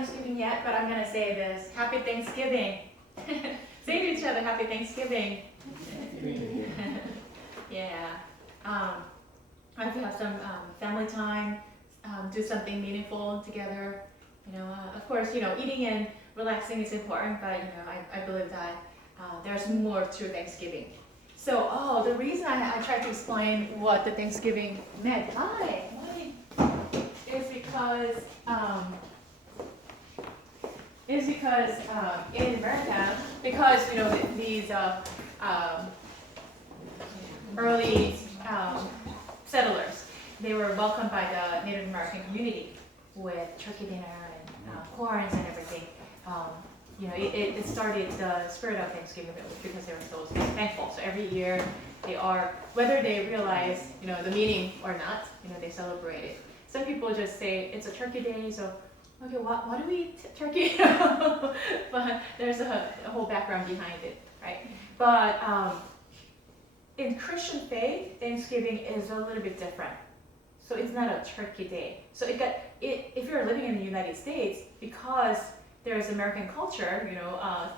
Thanksgiving yet, but I'm going to say this. Happy Thanksgiving. Say to each other, Happy Thanksgiving. Yeah. I have to have some family time, do something meaningful together. Of course, eating and relaxing is important, but I believe that there's more to Thanksgiving. So, the reason I tried to explain what the Thanksgiving meant, why, is because in America, because these early settlers, they were welcomed by the Native American community with turkey dinner and corns and everything. It started the spirit of Thanksgiving because they were so thankful. So every year they are, whether they realize the meaning or not, they celebrate it. Some people just say it's a turkey day, so okay, why do we eat turkey? But there's a whole background behind it, right? But in Christian faith, Thanksgiving is a little bit different. So it's not a turkey day. So if you're living in the United States, because there's American culture,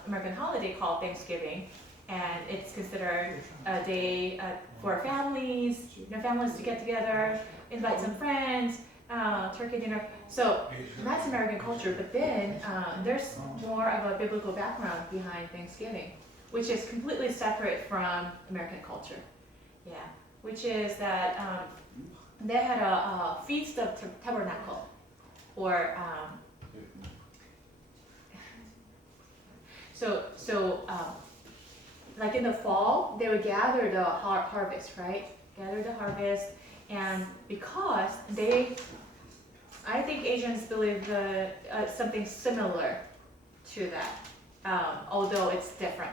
American holiday called Thanksgiving, and it's considered a day for families, families to get together, invite some friends, turkey dinner. So that's American culture, but then there's more of a biblical background behind Thanksgiving, which is completely separate from American culture. Yeah, which is that they had a feast of tabernacle, or like in the fall, they would gather the harvest, right? Gather the harvest, and because I think Asians believe something similar to that, although it's different,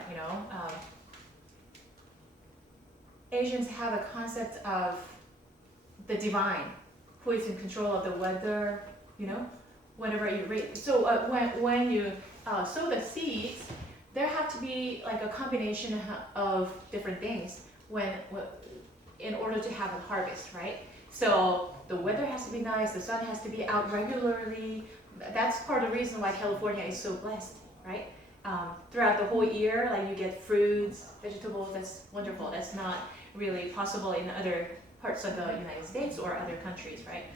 Asians have a concept of the divine, who is in control of the weather, whenever you read. So when you sow the seeds, there have to be like a combination of different things in order to have a harvest, right? So the weather has to be nice, the sun has to be out regularly. That's part of the reason why California is so blessed, right? Throughout the whole year, like you get fruits, vegetables, that's wonderful. That's not really possible in other parts of the United States or other countries, right?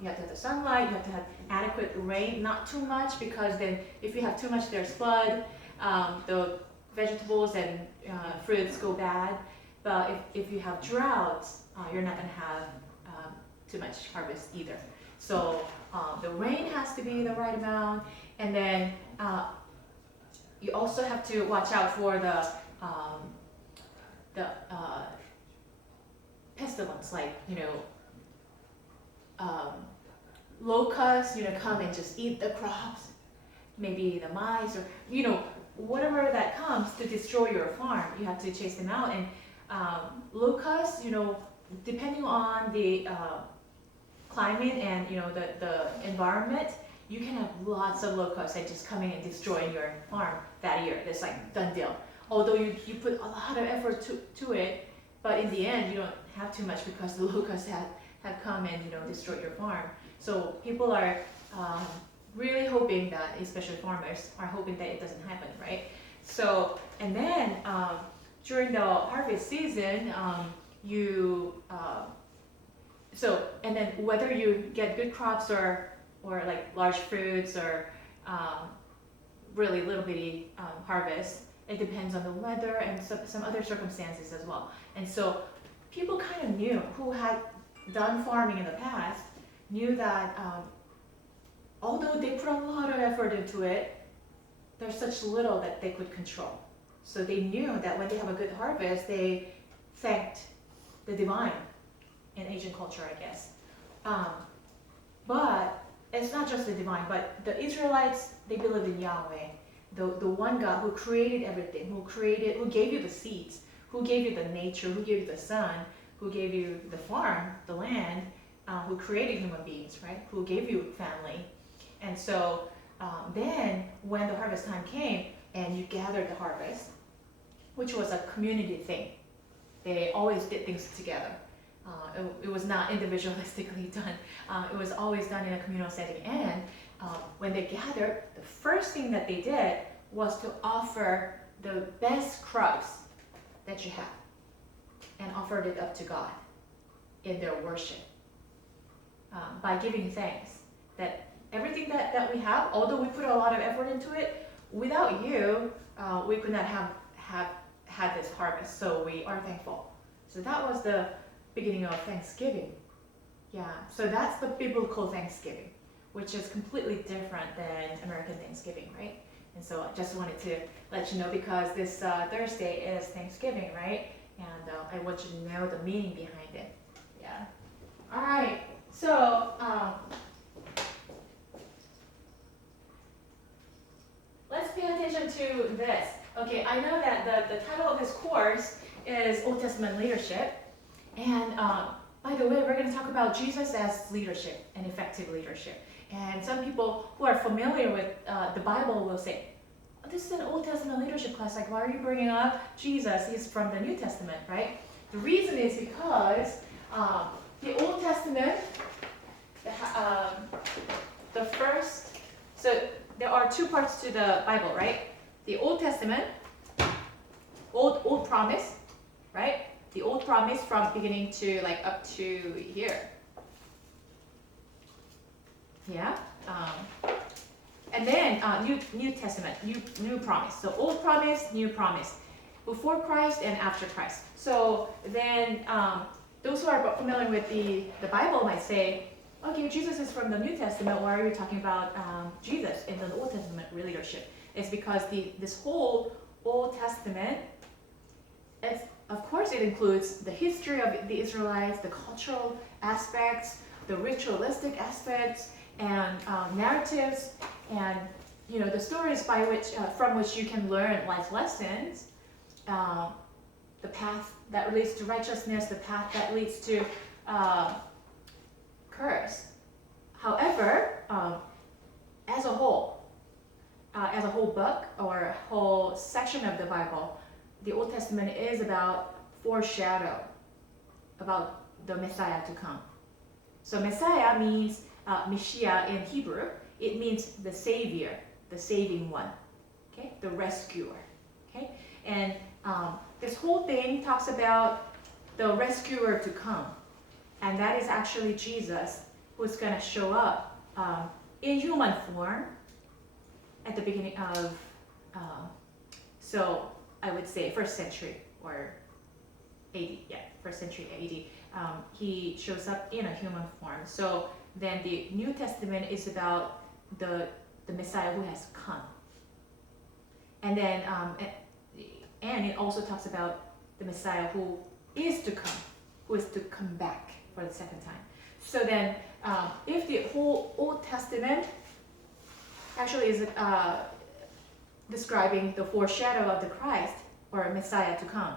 You have to have the sunlight, you have to have adequate rain, not too much, because then if you have too much, there's flood, the vegetables and fruits go bad. But if you have droughts, you're not going to have too much harvest either. So the rain has to be the right amount, and then you also have to watch out for the pestilence, like locusts, come and just eat the crops. Maybe the mice, or whatever that comes to destroy your farm, you have to chase them out. And locusts, depending on the climate and the environment, you can have lots of locusts that just come in and destroy your farm that year. That's like done deal. Although you put a lot of effort to it, but in the end you don't have too much because the locusts have come and destroyed your farm. So people are really hoping that, especially farmers, are hoping that it doesn't happen, right? So, and then during the harvest season, and then whether you get good crops or like large fruits or really little bitty harvest, it depends on the weather and some other circumstances as well. And so people kind of knew, who had done farming in the past, knew that although they put a lot of effort into it, there's such little that they could control. So they knew that when they have a good harvest, they thanked the divine in Asian culture, I guess. But it's not just the divine, but the Israelites, they believed in Yahweh, the one God who created everything, who gave you the seeds, who gave you the nature, who gave you the sun, who gave you the farm, the land, who created human beings, right? Who gave you family. And so then when the harvest time came and you gathered the harvest, which was a community thing, they always did things together. It was not individualistically done. It was always done in a communal setting. And when they gathered, the first thing that they did was to offer the best crops that you have and offered it up to God in their worship by giving thanks that everything that we have, although we put a lot of effort into it, without you, we could not have had this harvest. So we are thankful. So that was the beginning of Thanksgiving. Yeah, so that's the biblical Thanksgiving, which is completely different than American Thanksgiving, right? And so I just wanted to let you know because this Thursday is Thanksgiving, right? And I want you to know the meaning behind it. Yeah. All right. So let's pay attention to this. Okay, I know that the title of this course is Old Testament Leadership. And by the way, we're going to talk about Jesus as leadership and effective leadership. And some people who are familiar with the Bible will say, oh, this is an Old Testament leadership class. Like, why are you bringing up Jesus? He's from the New Testament, right? The reason is because the Old Testament, the first, so there are two parts to the Bible, right? The Old Testament, Old Promise, right? The Old Promise from beginning to like up to here. Yeah. And then New Testament, New Promise. So Old Promise, New Promise, before Christ and after Christ. So then those who are familiar with the Bible might say, okay, Jesus is from the New Testament. Why are you talking about Jesus in the Old Testament leadership? It's because this whole Old Testament, of course, it includes the history of the Israelites, the cultural aspects, the ritualistic aspects, and narratives, and the stories by which, from which you can learn life lessons, the path that leads to righteousness, the path that leads to curse. However, as a whole book or a whole section of the Bible, the Old Testament is about foreshadow about the Messiah to come. So Messiah means Mashiach in Hebrew. It means the Savior, the saving one, okay, the rescuer, okay. And this whole thing talks about the rescuer to come, and that is actually Jesus, who's going to show up in human form at the beginning of, so I would say 1st century or AD, yeah, 1st century AD. He shows up in a human form. So then the New Testament is about the Messiah who has come. And then, and it also talks about the Messiah who is to come back for the second time. So then, if the whole Old Testament actually is describing the foreshadow of the Christ or Messiah to come,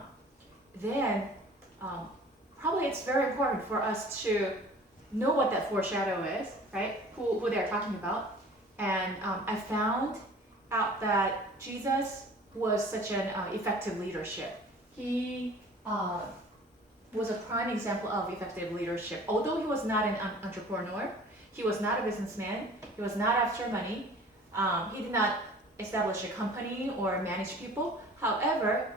then probably it's very important for us to know what that foreshadow is, right? Who they're talking about. And I found out that Jesus was such an effective leadership. He was a prime example of effective leadership. Although he was not an entrepreneur, he was not a businessman, he was not after money, he did not establish a company or manage people. However,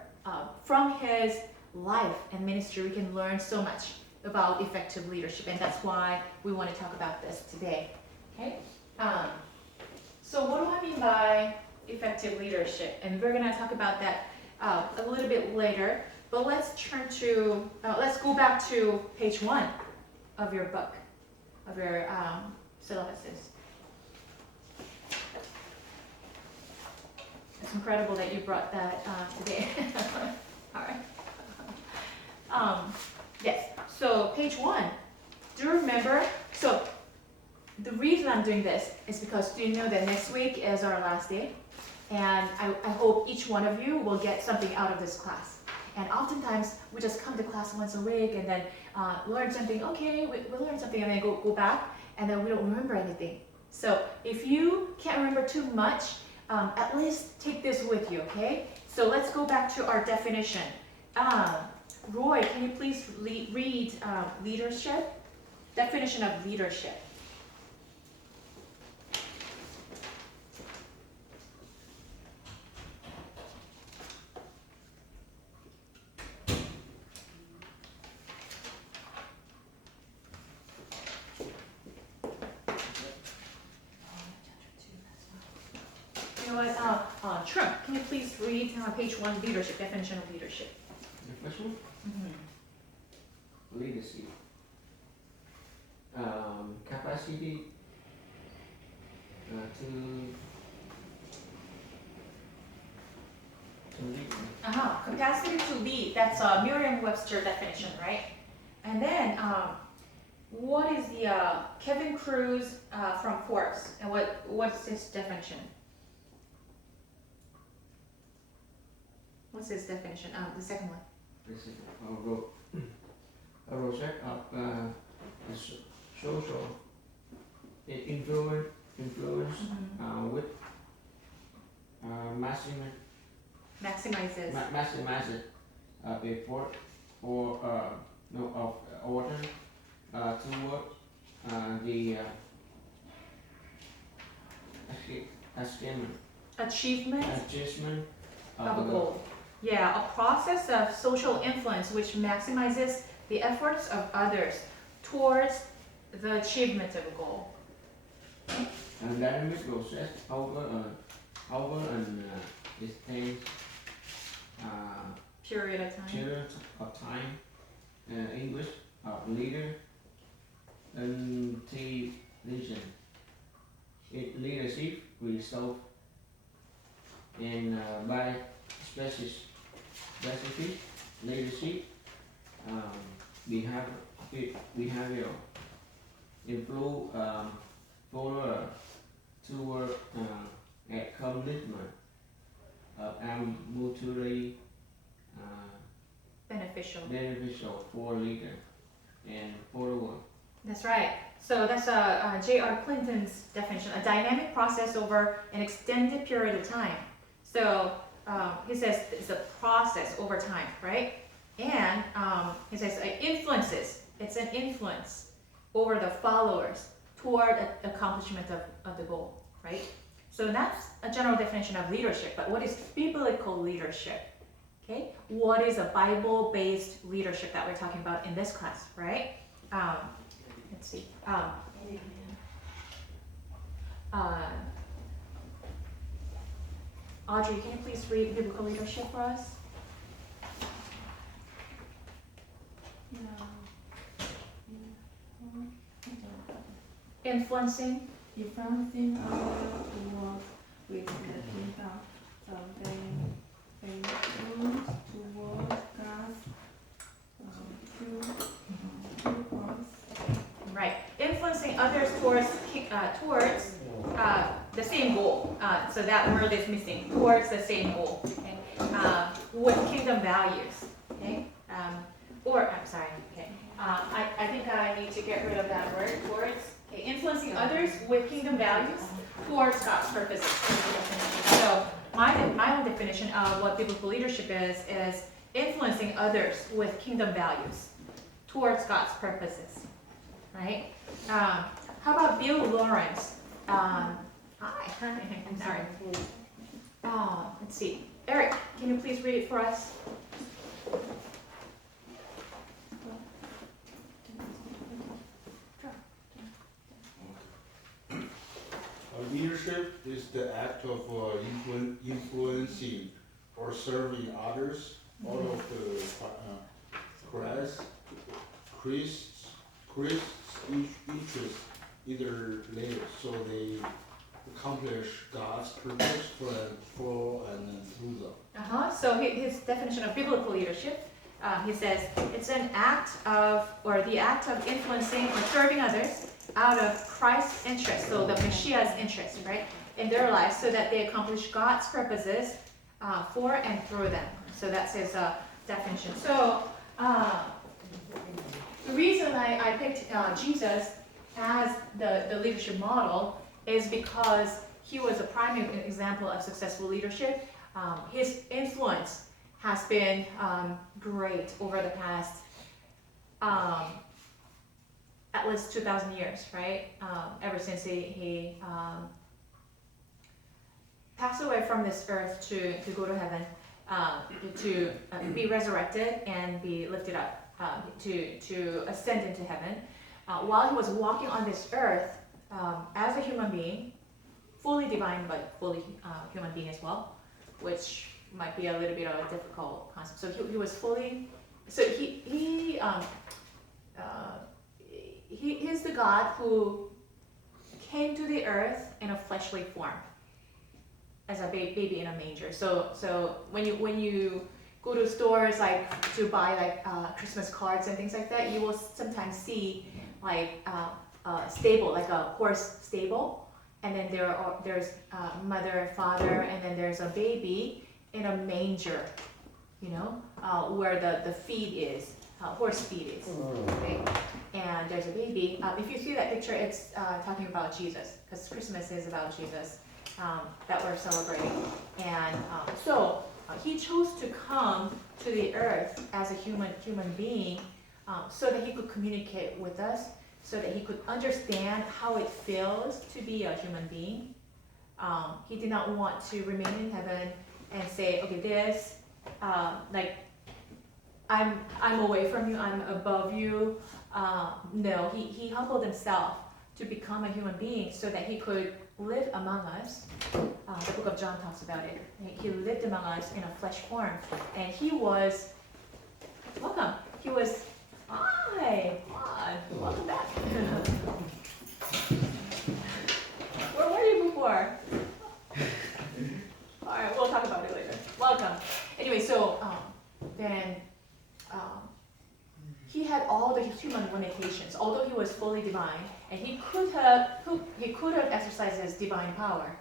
from his life and ministry, we can learn so much about effective leadership, and that's why we want to talk about this today. Okay. So what do I mean by effective leadership? And we're going to talk about that a little bit later. But let's let's go back to page 1 of your book, of your syllabuses. It's incredible that you brought that today. All right. Yes, so page 1. Do you remember? So the reason I'm doing this is because do you know that next week is our last day? And I hope each one of you will get something out of this class. And oftentimes we just come to class once a week and then learn something. Okay, we learn something and then go back and then we don't remember anything. So if you can't remember too much, at least take this with you, okay? So let's go back to our definition. Roy, can you please read leadership? Definition of leadership. Trum, can you please read page 1, leadership, definition of leadership? The first one? Leadership. Capacity to lead. Capacity to lead, that's a Merriam-Webster definition, right? And then, what is the Kevin Cruz from Forbes, and what's his definition? What's his definition? The second one. This is a project of social influence with Maximizes. Maximizes effort for of order toward the achievement of a goal. Yeah, a process of social influence which maximizes the efforts of others towards the achievement of a goal. And dynamic process over an extended period of time. English of leader intelligence. Leadership results in by specific leadership behavior influence follower toward accomplishment and mutually beneficial for leader and follower. That's right. So that's J.R. Clinton's definition, a dynamic process over an extended period of time. So he says it's a process over time, right? And he says influences. It's an influence over the followers toward accomplishment of the goal, right? So that's a general definition of leadership. But what is biblical leadership? Okay, what is a Bible-based leadership that we're talking about in this class, right? Let's see. Audrey, can you please read biblical leadership for us? Influencing others to work with the kingdom, so they influence toward God's purpose. Right, influencing others towards the same goal. So that word is missing. Towards the same goal. Okay? With kingdom values. Okay. I'm sorry. Okay. I think I need to get rid of that word. Towards. Okay. Influencing others with kingdom values towards God's purposes. So my own definition of what biblical leadership is influencing others with kingdom values towards God's purposes. Right? How about Bill Lawrence? Hi. I'm sorry. Let's see. Eric, can you please read it for us? Leadership is the act of influencing or serving others out of the Christ's interest, either later, so they accomplish God's purpose for and through them. So his definition of biblical leadership, he says it's an act of, or the act of influencing or serving others out of Christ's interest, so the Messiah's interest, right, in their lives, so that they accomplish God's purposes for and through them. So that's his definition. So the reason I picked Jesus as the leadership model is because he was a prime example of successful leadership. His influence has been great over the past at least 2,000 years, right? Ever since he passed away from this earth to go to heaven, to be resurrected and be lifted up, to ascend into heaven. While he was walking on this earth as a human being, fully divine but fully human being as well, which might be a little bit of a difficult concept. So he was fully, so he's the God who came to the earth in a fleshly form as a baby in a manger. So when you go to stores like to buy like Christmas cards and things like that, you will sometimes see like a stable, like a horse stable, and then there's mother, father, and then there's a baby in a manger, you know, where the feed is, horse feed is, okay? And there's a baby. If you see that picture, it's talking about Jesus, because Christmas is about Jesus that we're celebrating. And so he chose to come to the earth as a human being so that he could communicate with us, so that he could understand how it feels to be a human being. He did not want to remain in heaven and say, okay, this, like, I'm away from you, I'm above you. No, he humbled himself to become a human being so that he could live among us. The book of John talks about it. He lived among us in a flesh form, and he was, welcome, he was, hi, welcome back. Where were you before? All right, we'll talk about it later. Welcome. Anyway, so then he had all the human limitations, although he was fully divine, and he could have exercised his divine power,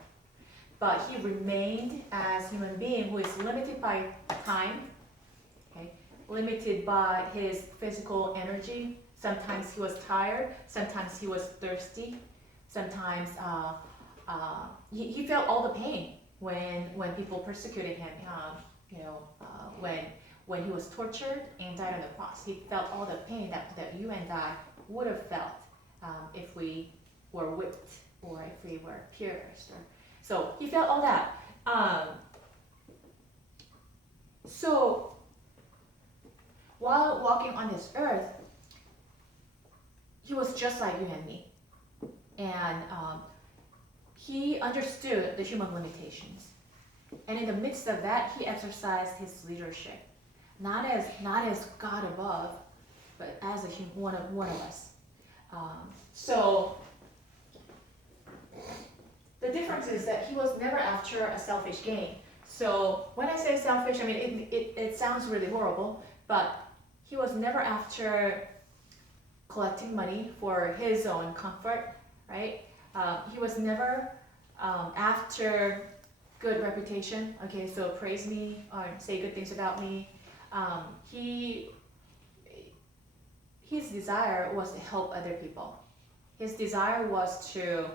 but he remained as a human being who is limited by time, okay, limited by his physical energy. Sometimes he was tired, sometimes he was thirsty, sometimes he felt all the pain when people persecuted him, you know, when he was tortured and died on the cross. He felt all the pain that you and I would have felt if we were whipped or if we were pierced. So he felt all that. So while walking on this earth, he was just like you and me. And he understood the human limitations. And in the midst of that, he exercised his leadership. Not as God above, but as one of us. So the difference is that he was never after a selfish gain. So when I say selfish, I mean it sounds really horrible, but he was never after collecting money for his own comfort, right? He was never after good reputation. Okay, so praise me or say good things about me. His desire was to help other people. His desire was to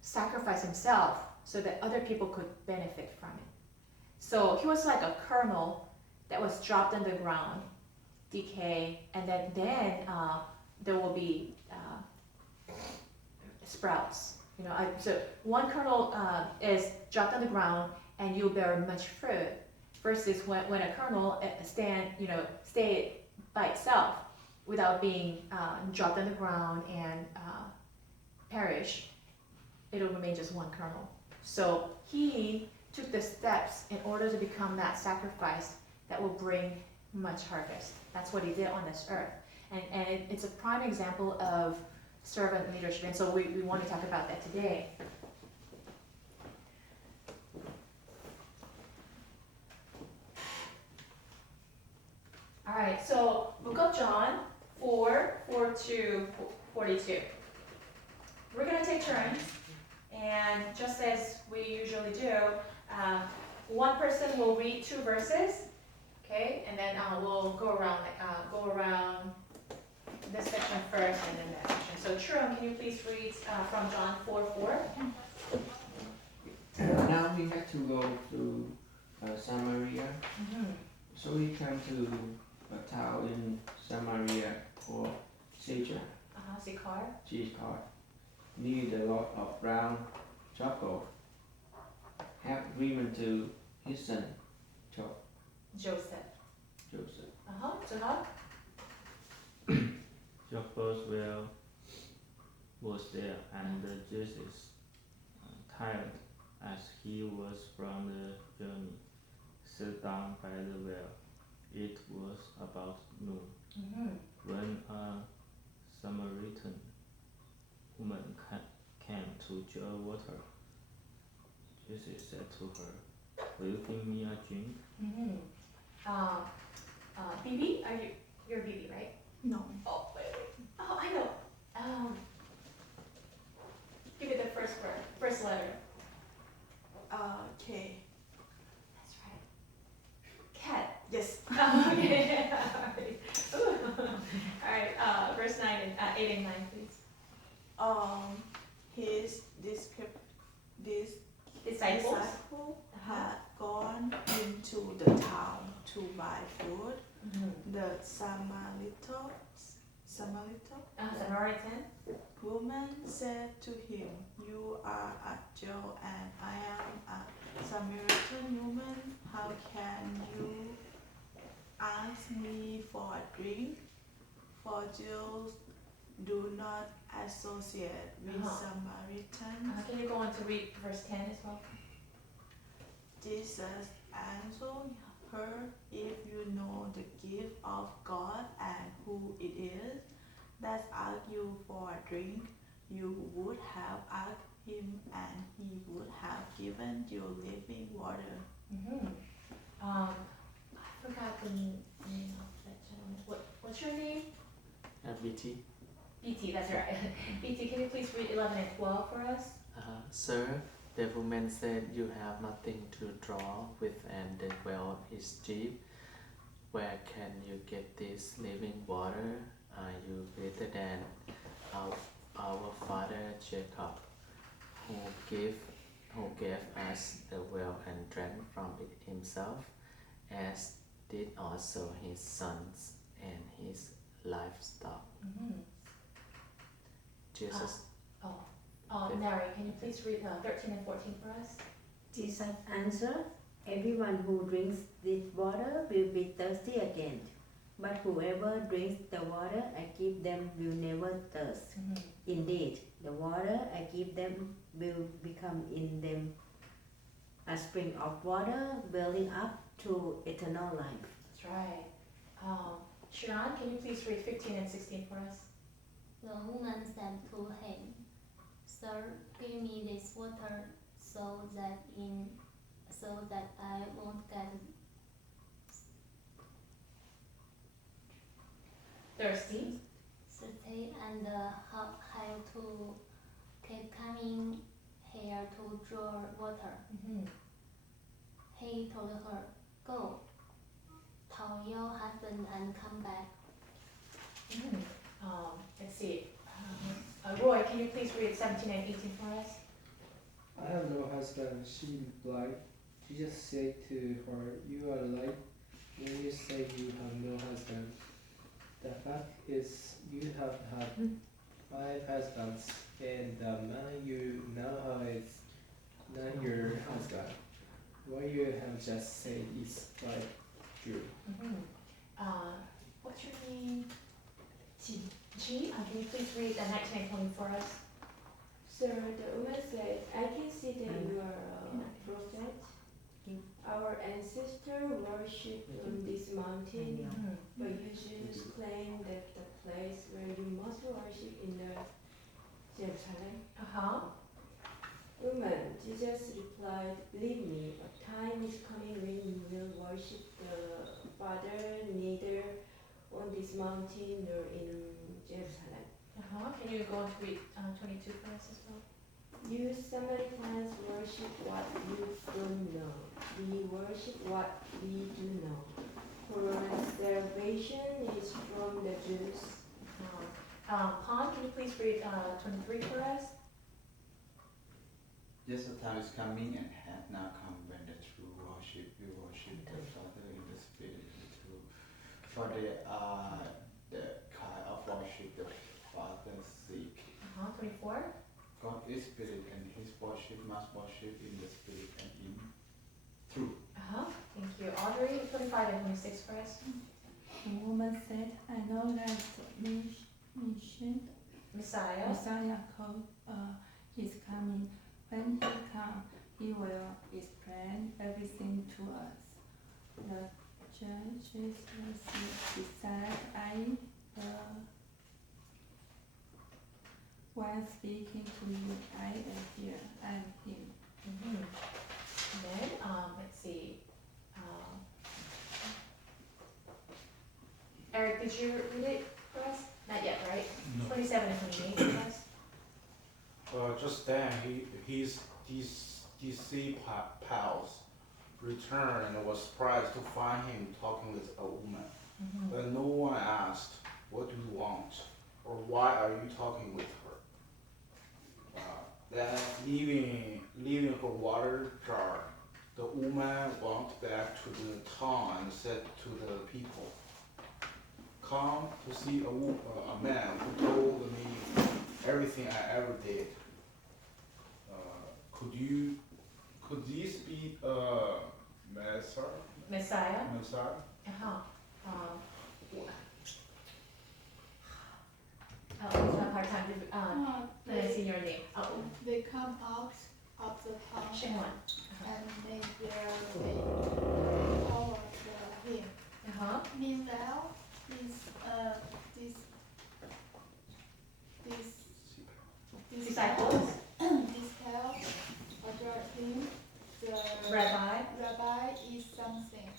sacrifice himself so that other people could benefit from it. So he was like a kernel that was dropped on the ground, decay, and then there will be sprouts. You know, so one kernel is dropped on the ground and you bear much fruit, versus when a kernel stay by itself without being dropped on the ground and perish. It'll remain just one kernel. So he took the steps in order to become that sacrifice that will bring much harvest. That's what he did on this earth. And it's a prime example of servant leadership. And so we want to talk about that today. All right, so book of John 4:4-42. We're going to take turns, and just as we usually do, one person will read 2 verses, okay, and then we'll go around this section first and then that section. So Truong, can you please read from John 4:4? Now we have to go to Samaria. Mm-hmm. So we come to a town in Samaria called Sychar, Sychar. near the lot of brown charcoal. Have given to his son Joseph. Jacob's well was there, and Jesus tired as he was from the journey, sat down by the well. It was about noon, when a Samaritan woman came to draw water. Jesus said to her, "Will you give me a drink?" BB, you're BB, right? No. Oh, wait. Oh, I know. Give me the first word, first letter. K. That's right. Cat. Yes. Okay. All right. Verse 9 and 8 and 9, please. His Disciples. disciple had gone into the town to buy food. The Samaritan. woman said to him, "You are a Jew and I am a Samaritan woman. How can you ask me for a drink? For Jews do not associate with Samaritans." Can you go on to read verse 10 as well? Jesus answered her, "If you know the gift of God and who it is that asks you for a drink, you would have asked him and he would have given you living water." I forgot the name of that gentleman. What's your name? BT. BT, that's right. BT, can you please read 11 and 12 for us? Sir, the woman said, "You have nothing to draw with and the well is deep. Where can you get this living water? Are you greater than our father Jacob, who gave us the well and drank from it himself, as did also his sons and his livestock?" Jesus. Mary, can you please read 13 and 14 for us? Jesus answered, "Everyone who drinks this water will be thirsty again, but whoever drinks the water I give them will never thirst. Indeed, the water I give them will become in them a spring of water welling up to eternal life." That's right. Sharon, can you please read 15 and 16 for us? The woman said to him, "Sir, give me this water so that I won't get Thirsty. and have to keep coming here to draw water." He told her, "Go, tell your husband and come back." Let's see. Roy, can you please read 17 and 18 for us? "I have no husband," she replied. Jesus said to her, "You are right when you say you have no husband. The fact is, you have had 5 husbands, and the man you now have is not your husband. What you have just said is quite true." What's your name? G. Can you please read 19 and 20 for us? Sir, the woman said, "I can see that you are a prophet. Our ancestors worshipped on this mountain, but you Jews claim that the place where you must worship in the Jerusalem." "Woman," Jesus replied, "believe me, a time is coming when you will worship the Father neither on this mountain nor in Jerusalem." Can you go on to read 22 for us as well? "You Samaritans worship what you don't know. We worship what we do know. For salvation is from the Jews." Pon, can you please read 23 for us? "Yes, the time is coming and hath now come when the true worship will worship the Father in the Spirit and the truth. For they are the kind of worship the Father seek. 24. God is Spirit, and his worship must worship in the Spirit and in truth." Thank you. Audrey, 25 and 26 for us. The woman said, "I know that Messiah. Messiah called is coming. When he comes, He will explain everything to us. The judges decide when speaking to me, I am here, I am him. And then, let's see. Eric, did you read it for us? Not yet, right? No. 27 and 28 for us. Just then, his DC pals returned and was surprised to find him talking with a woman. But no one asked, "What do you want?" or "Why are you talking with her?" Then, leaving her water jar, the woman walked back to the town and said to the people, "Come to see a man who told me everything I ever did. Could this be Messiah? Messiah. Messiah?" It's a hard time to pronounce your name. They come out of the town Shengwan. and made their way toward him. Meanwhile, Disciples. Disciples adored him. The rabbi is something,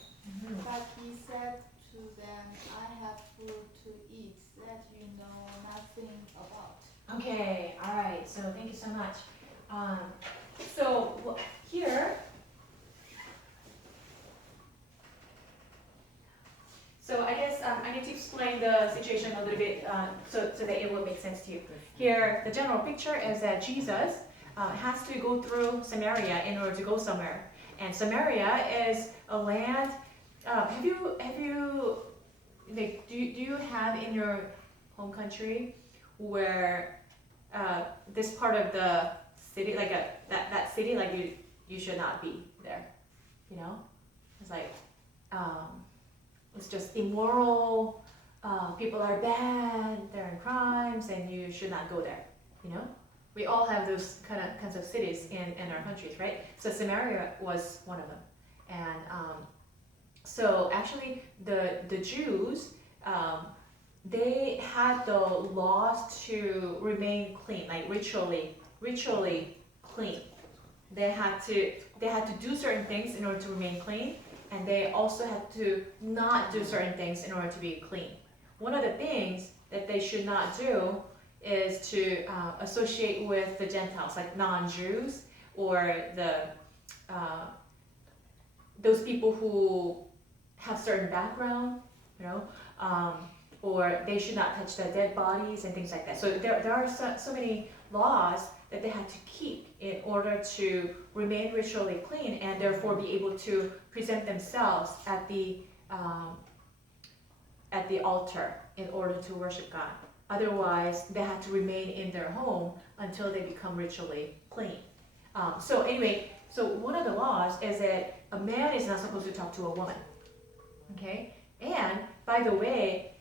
but he said to them, "I have food to eat that you know nothing about." Okay, all right. So thank you so much. So here. So I guess I need to explain the situation a little bit so that it will make sense to you. Here, the general picture is that Jesus has to go through Samaria in order to go somewhere, and Samaria is a land. Have you like do you have in your home country where this part of the city, like that city, like you should not be there, you know? It's like it's just immoral. People are bad. They're in crimes, and you should not go there. You know, we all have those kinds of cities in our countries, right? So Samaria was one of them, and so actually the Jews. They had the laws to remain clean, like ritually clean. They had to do certain things in order to remain clean, and they also had to not do certain things in order to be clean. One of the things that they should not do is to associate with the Gentiles, like non-Jews or those people who have certain background, you know. Or they should not touch the dead bodies and things like that. So there are so many laws that they had to keep in order to remain ritually clean and therefore be able to present themselves at the altar in order to worship God. Otherwise, they had to remain in their home until they become ritually clean. So anyway, so one of the laws is that a man is not supposed to talk to a woman. Okay, and by the way,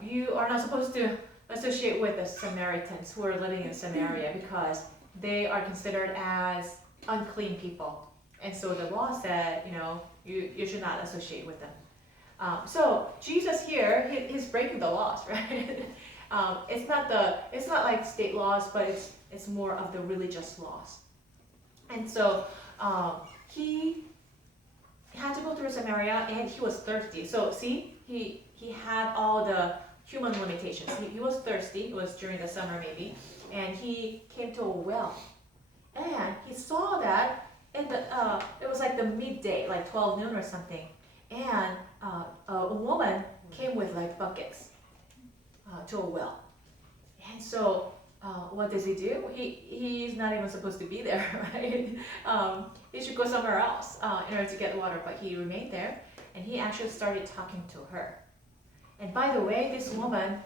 you are not supposed to associate with the Samaritans who are living in Samaria because they are considered as unclean people. And so the law said, you know, you should not associate with them. So Jesus here, he's breaking the laws, right? It's not like state laws, but it's more of the religious laws. And so he had to go through Samaria, and he was thirsty. So see, he had all the human limitations. He was thirsty. It was during the summer maybe, and he came to a well, and he saw that it was like the midday, like 12 noon or something, and a woman came with like buckets to a well, and so what does he do? He's not even supposed to be there, right? He should go somewhere else in order to get water, but he remained there, and he actually started talking to her. And by the way, this woman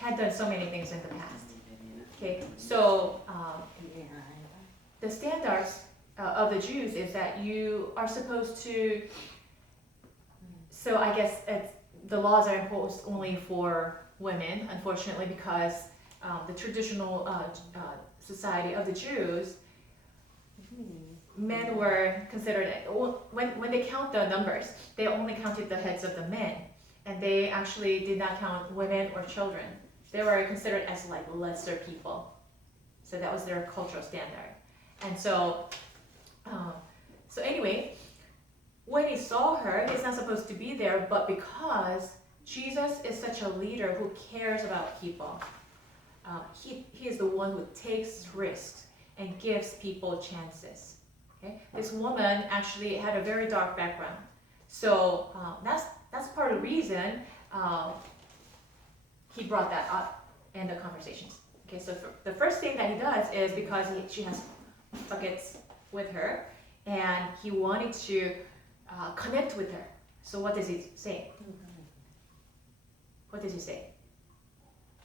had done so many things in the past. Okay, so the standards of the Jews is that you are supposed to. So I guess the laws are imposed only for women, unfortunately, because the traditional society of the Jews men were considered, when they count the numbers, they only counted the heads of the men, and they actually did not count women or children. They were considered as like lesser people. So that was their cultural standard. And so anyway, when he saw her, he's not supposed to be there, but because Jesus is such a leader who cares about people, he is the one who takes risks and gives people chances. Okay? This woman actually had a very dark background. So that's part of the reason he brought that up in the conversations. Okay, so the first thing that he does is because she has buckets with her, and he wanted to connect with her. So what does he say? What does he say?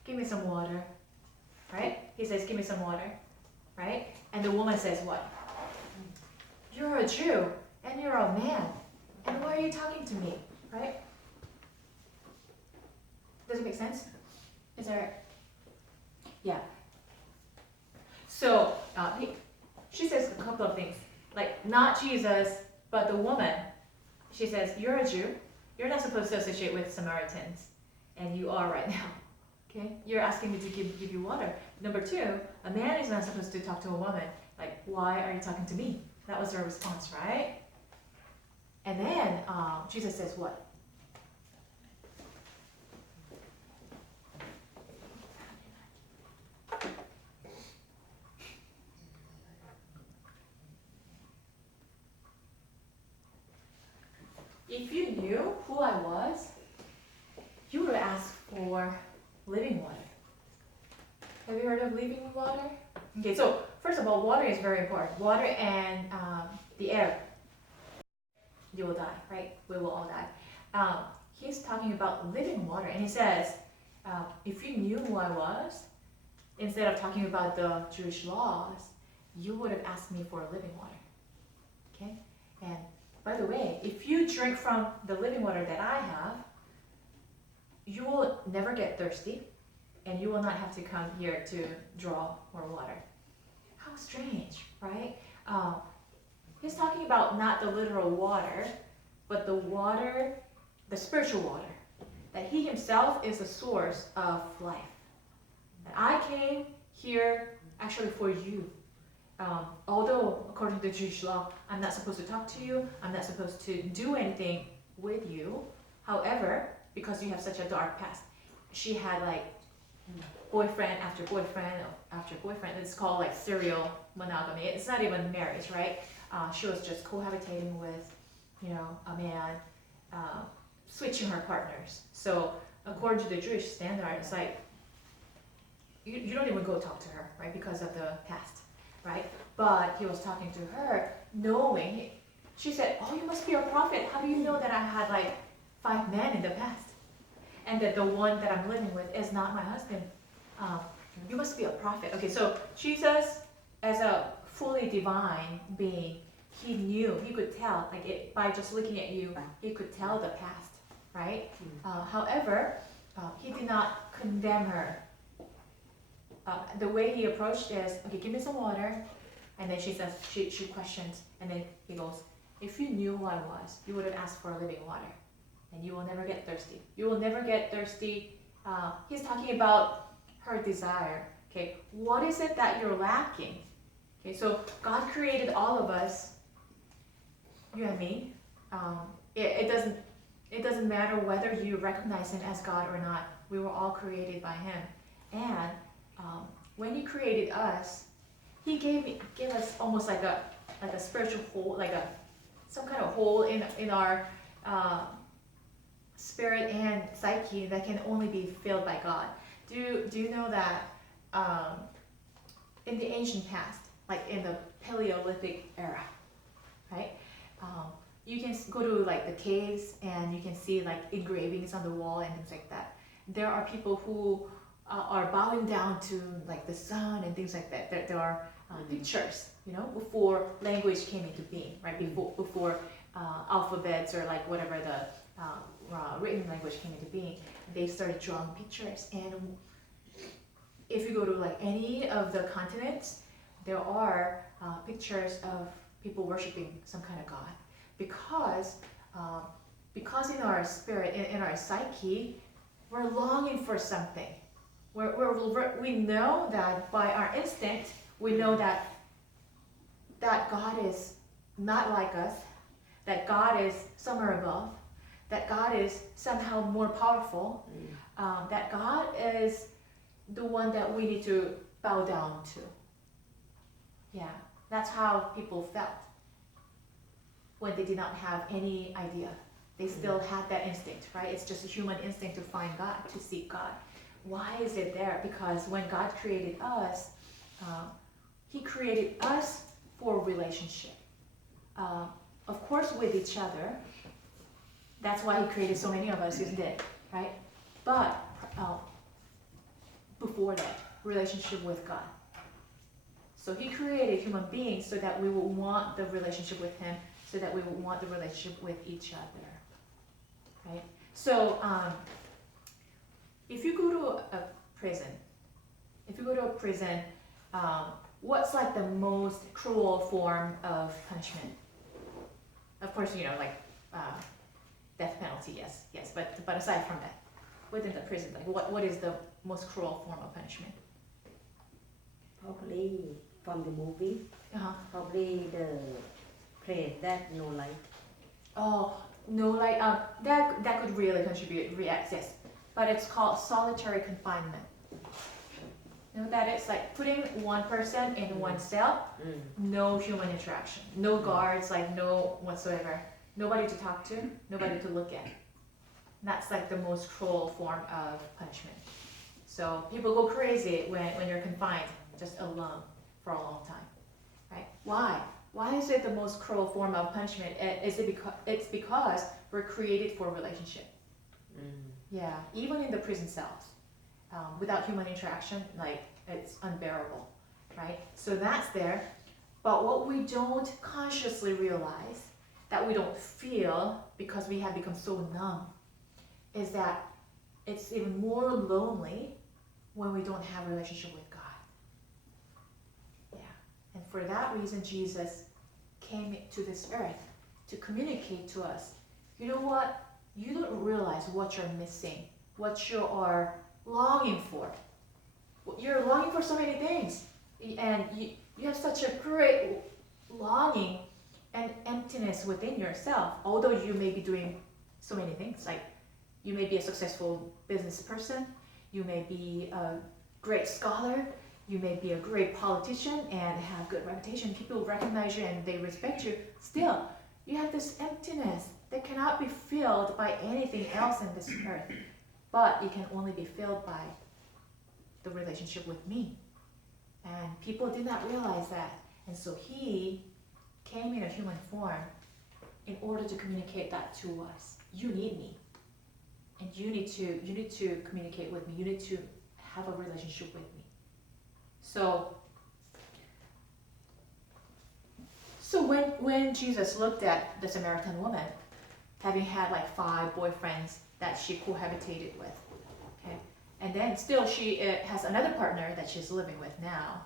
Give me some water, right? He says, give me some water, right? And the woman says what? You're a Jew, and you're a man, and why are you talking to me, right? Does it make sense? Is there? Yeah. So she says a couple of things, like not Jesus, but the woman. She says, you're a Jew. You're not supposed to associate with Samaritans, and you are right now. Okay? You're asking me to give you water. Number two, a man is not supposed to talk to a woman. Like, why are you talking to me? That was her response, right? And then Jesus says what? If you knew who I was, you would ask for living water. Have you heard of living water? Okay, so first of all, water is very important. Water and the air. You will die, right? We will all die. He's talking about living water, and he says, if you knew who I was, instead of talking about the Jewish laws, you would have asked me for living water. Okay? And by the way, if you drink from the living water that I have, you will never get thirsty, and you will not have to come here to draw more water. How strange, right? He's talking about not the literal water, but the water, the spiritual water, that he himself is the source of life. That I came here actually for you. Although, according to the Jewish law, I'm not supposed to talk to you, I'm not supposed to do anything with you. However, because you have such a dark past, she had like boyfriend after boyfriend after boyfriend. It's called like serial monogamy. It's not even marriage, right? She was just cohabitating with, a man, switching her partners. So according to the Jewish standard, it's like you don't even go talk to her, right? Because of the past, right? But he was talking to her, knowing. She said, "Oh, you must be a prophet. How do you know that I had like 5 men in the past, and that the one that I'm living with is not my husband? You must be a prophet." Okay, so Jesus, as a fully divine being, he knew, he could tell, by just looking at you, he could tell the past, right? However, he did not condemn her. The way he approached is, okay, give me some water, and then she says, she questions, and then he goes, if you knew who I was, you would have asked for living water, and you will never get thirsty. You will never get thirsty. He's talking about her desire. Okay, what is it that you're lacking? Okay, so God created all of us, you and me. It doesn't matter whether you recognize him as God or not. We were all created by him, and when he created us, he gave us almost like a spiritual hole, some kind of hole in our spirit and psyche that can only be filled by God. Do you know that in the ancient past, like in the Paleolithic era, right? You can go to like the caves and you can see like engravings on the wall and things like that. There are people who are bowing down to like the sun and things like that. There are pictures, before language came into being, right? Before alphabets or like whatever the written language came into being, they started drawing pictures. And if you go to like any of the continents, there are pictures of people worshiping some kind of God, because in our spirit, in our psyche, we're longing for something. We know that by our instinct, we know that God is not like us, that God is somewhere above, that God is somehow more powerful, that God is the one that we need to bow down to. Yeah, that's how people felt when they did not have any idea. They still had that instinct, right? It's just a human instinct to find God, to seek God. Why is it there? Because when God created us, He created us for relationship. Of course, with each other. That's why He created so many of us, isn't it? Right? But before that, relationship with God. So He created human beings so that we would want the relationship with Him, so that we would want the relationship with each other. Right? So if you go to a prison, what's like the most cruel form of punishment? Of course, like death penalty, yes. But aside from that, within the prison, like what is the most cruel form of punishment? Probably from the movie. Probably the place that no light. Oh, no light. That could really contribute. Yes, but it's called solitary confinement. You know what that is? Like putting one person in one cell, no human interaction, no guards, like no whatsoever, nobody to talk to, nobody to look at. That's like the most cruel form of punishment. So people go crazy when you're confined, just alone for a long time, right? Why? Why is it the most cruel form of punishment? It's because we're created for relationship. Yeah, even in the prison cells, without human interaction, like it's unbearable, right? So that's there. But what we don't consciously realize, that we don't feel because we have become so numb, is that it's even more lonely when we don't have a relationship with God. Yeah, and for that reason, Jesus came to this earth to communicate to us. You know what? You don't realize what you're missing, what you are longing for. You're longing for so many things, and you have such a great longing and emptiness within yourself, although you may be doing so many things. Like you may be a successful business person, you may be a great scholar, you may be a great politician and have good reputation, people recognize you and they respect you. Still, you have this emptiness that cannot be filled by anything else in this earth, but it can only be filled by the relationship with me. And people did not realize that, and so He came in a human form in order to communicate that to us. You need me, and you need to communicate with me. You need to have a relationship with me. So when Jesus looked at the Samaritan woman, having had like 5 boyfriends that she cohabitated with, okay, and then still she has another partner that she's living with now.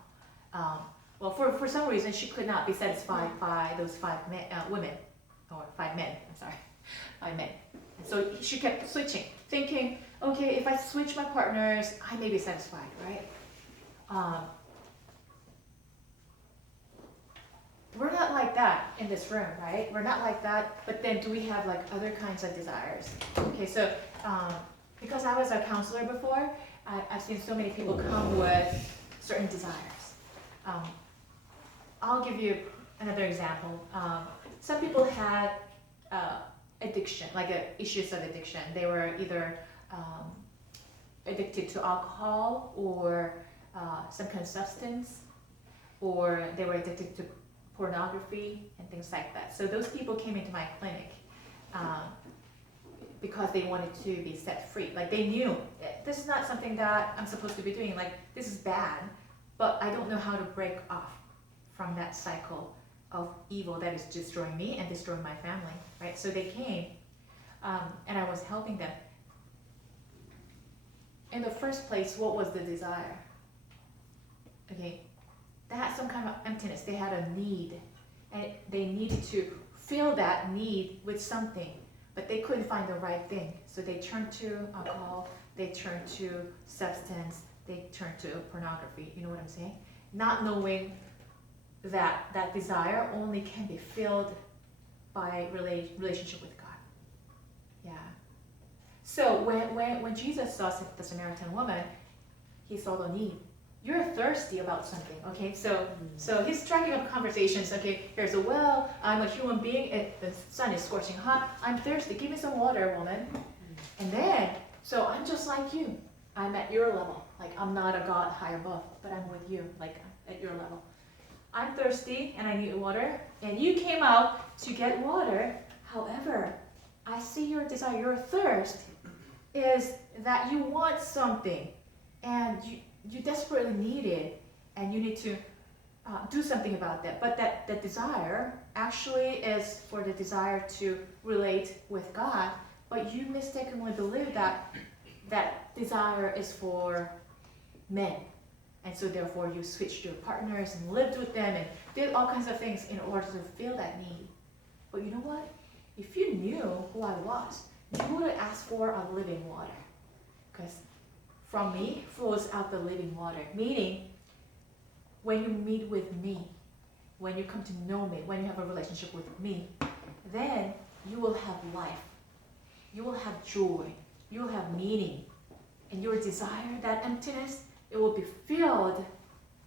Well, for some reason she could not be satisfied by those 5 women, or 5 men. I'm sorry, 5 men. And so she kept switching, thinking, okay, if I switch my partners, I may be satisfied, right? We're not like that in this room, right? We're not like that, but then do we have like other kinds of desires? Okay, so because I was a counselor before, I've seen so many people come with certain desires. I'll give you another example. Some people had addiction, like issues of addiction. They were either addicted to alcohol or some kind of substance, or they were addicted to pornography and things like that. So those people came into my clinic because they wanted to be set free. Like they knew this is not something that I'm supposed to be doing. Like this is bad, but I don't know how to break off from that cycle of evil that is destroying me and destroying my family, right? So they came, and I was helping them. In the first place, what was the desire? Okay, they had some kind of emptiness. They had a need, and they needed to fill that need with something, but they couldn't find the right thing. So they turned to alcohol, they turned to substance, they turned to pornography. You know what I'm saying? Not knowing that that desire only can be filled by relationship with God. Yeah. So when Jesus saw the Samaritan woman, he saw the need. You're thirsty about something, okay? So he's striking up conversations. Okay, here's a well. I'm a human being. The sun is scorching hot. I'm thirsty. Give me some water, woman. And then, so I'm just like you. I'm at your level. Like, I'm not a God high above, but I'm with you, like at your level. I'm thirsty and I need water. And you came out to get water. However, I see your desire, your thirst is that you want something and you desperately need it and you need to do something about that. But that desire actually is for the desire to relate with God, but you mistakenly believe that that desire is for men. And so therefore you switched your partners and lived with them and did all kinds of things in order to fill that need. But you know what? If you knew who I was, you would have asked for a living water. Because from me flows out the living water. Meaning, when you meet with me, when you come to know me, when you have a relationship with me, then you will have life. You will have joy. You will have meaning. And your desire, that emptiness, it will be filled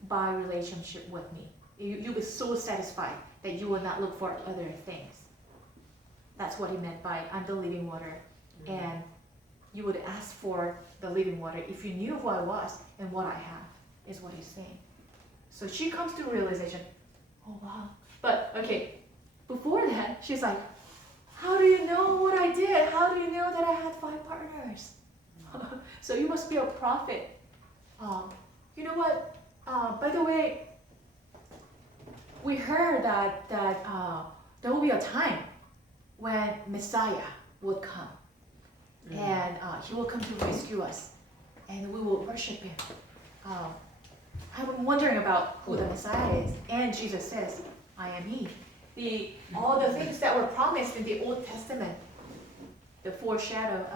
by relationship with me. You'll be so satisfied that you will not look for other things. That's what he meant by I'm the living water. And you would ask for the living water if you knew who I was and what I have, is what he's saying. So she comes to realization, oh wow. But okay, before that, she's like, how do you know what I did? How do you know that I had 5 partners? So you must be a prophet. You know what? By the way, we heard that there will be a time when Messiah would come. And he will come to rescue us. And we will worship him. I'm wondering about who the Messiah is. And Jesus says, I am he. All the things that were promised in the Old Testament, the foreshadow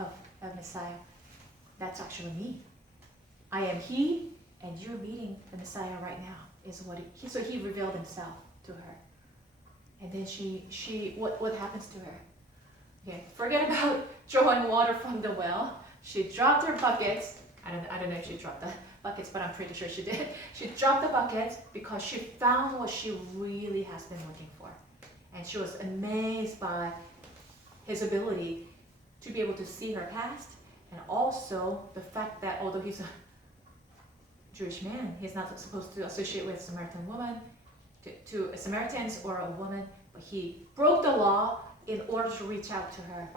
of Messiah, that's actually me. I am he, and you're meeting the Messiah right now, is what so he revealed himself to her. And then what happens to her? Okay, forget about drawing water from the well. She dropped her buckets. I don't know if she dropped the buckets, but I'm pretty sure she did. She dropped the buckets because she found what she really has been looking for. And she was amazed by his ability to be able to see her past, and also the fact that although he's a Jewish man, he's not supposed to associate with a Samaritan woman, to Samaritans or a woman, but he broke the law in order to reach out to her.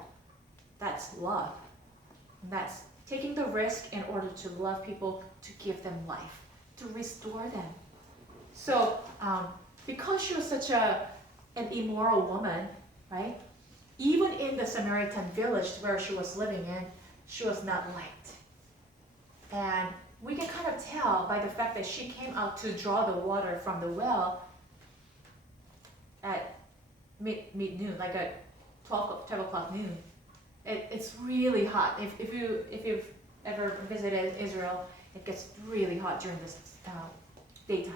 That's love. That's taking the risk in order to love people, to give them life, to restore them. So because she was such an immoral woman, right? Even in the Samaritan village where she was living in, she was not liked. And we can kind of tell by the fact that she came out to draw the water from the well at mid-noon, like at 12 o'clock noon. It's really hot. If you've ever visited Israel, it gets really hot during this daytime.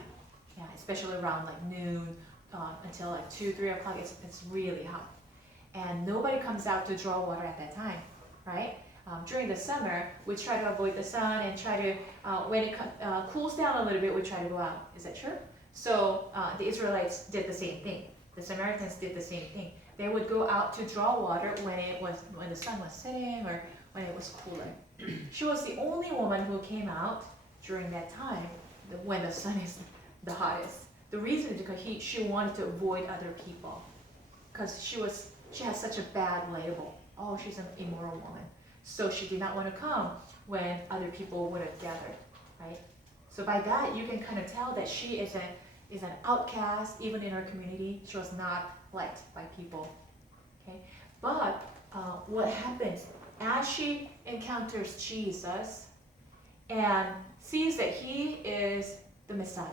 Yeah, especially around like noon until like 2-3 o'clock. It's really hot, and nobody comes out to draw water at that time, right? During the summer, we try to avoid the sun and try to when it cools down a little bit, we try to go out. Is that true? So the Israelites did the same thing. The Samaritans did the same thing. They would go out to draw water when the sun was setting or when it was cooler. She was the only woman who came out during that time when the sun is the hottest. The reason is because she wanted to avoid other people, because she has such a bad label. Oh, she's an immoral woman. So she did not want to come when other people would have gathered, right? So by that you can kind of tell that she is an outcast. Even in her community, she was not liked by people. Okay, but what happens as she encounters Jesus and sees that he is the Messiah,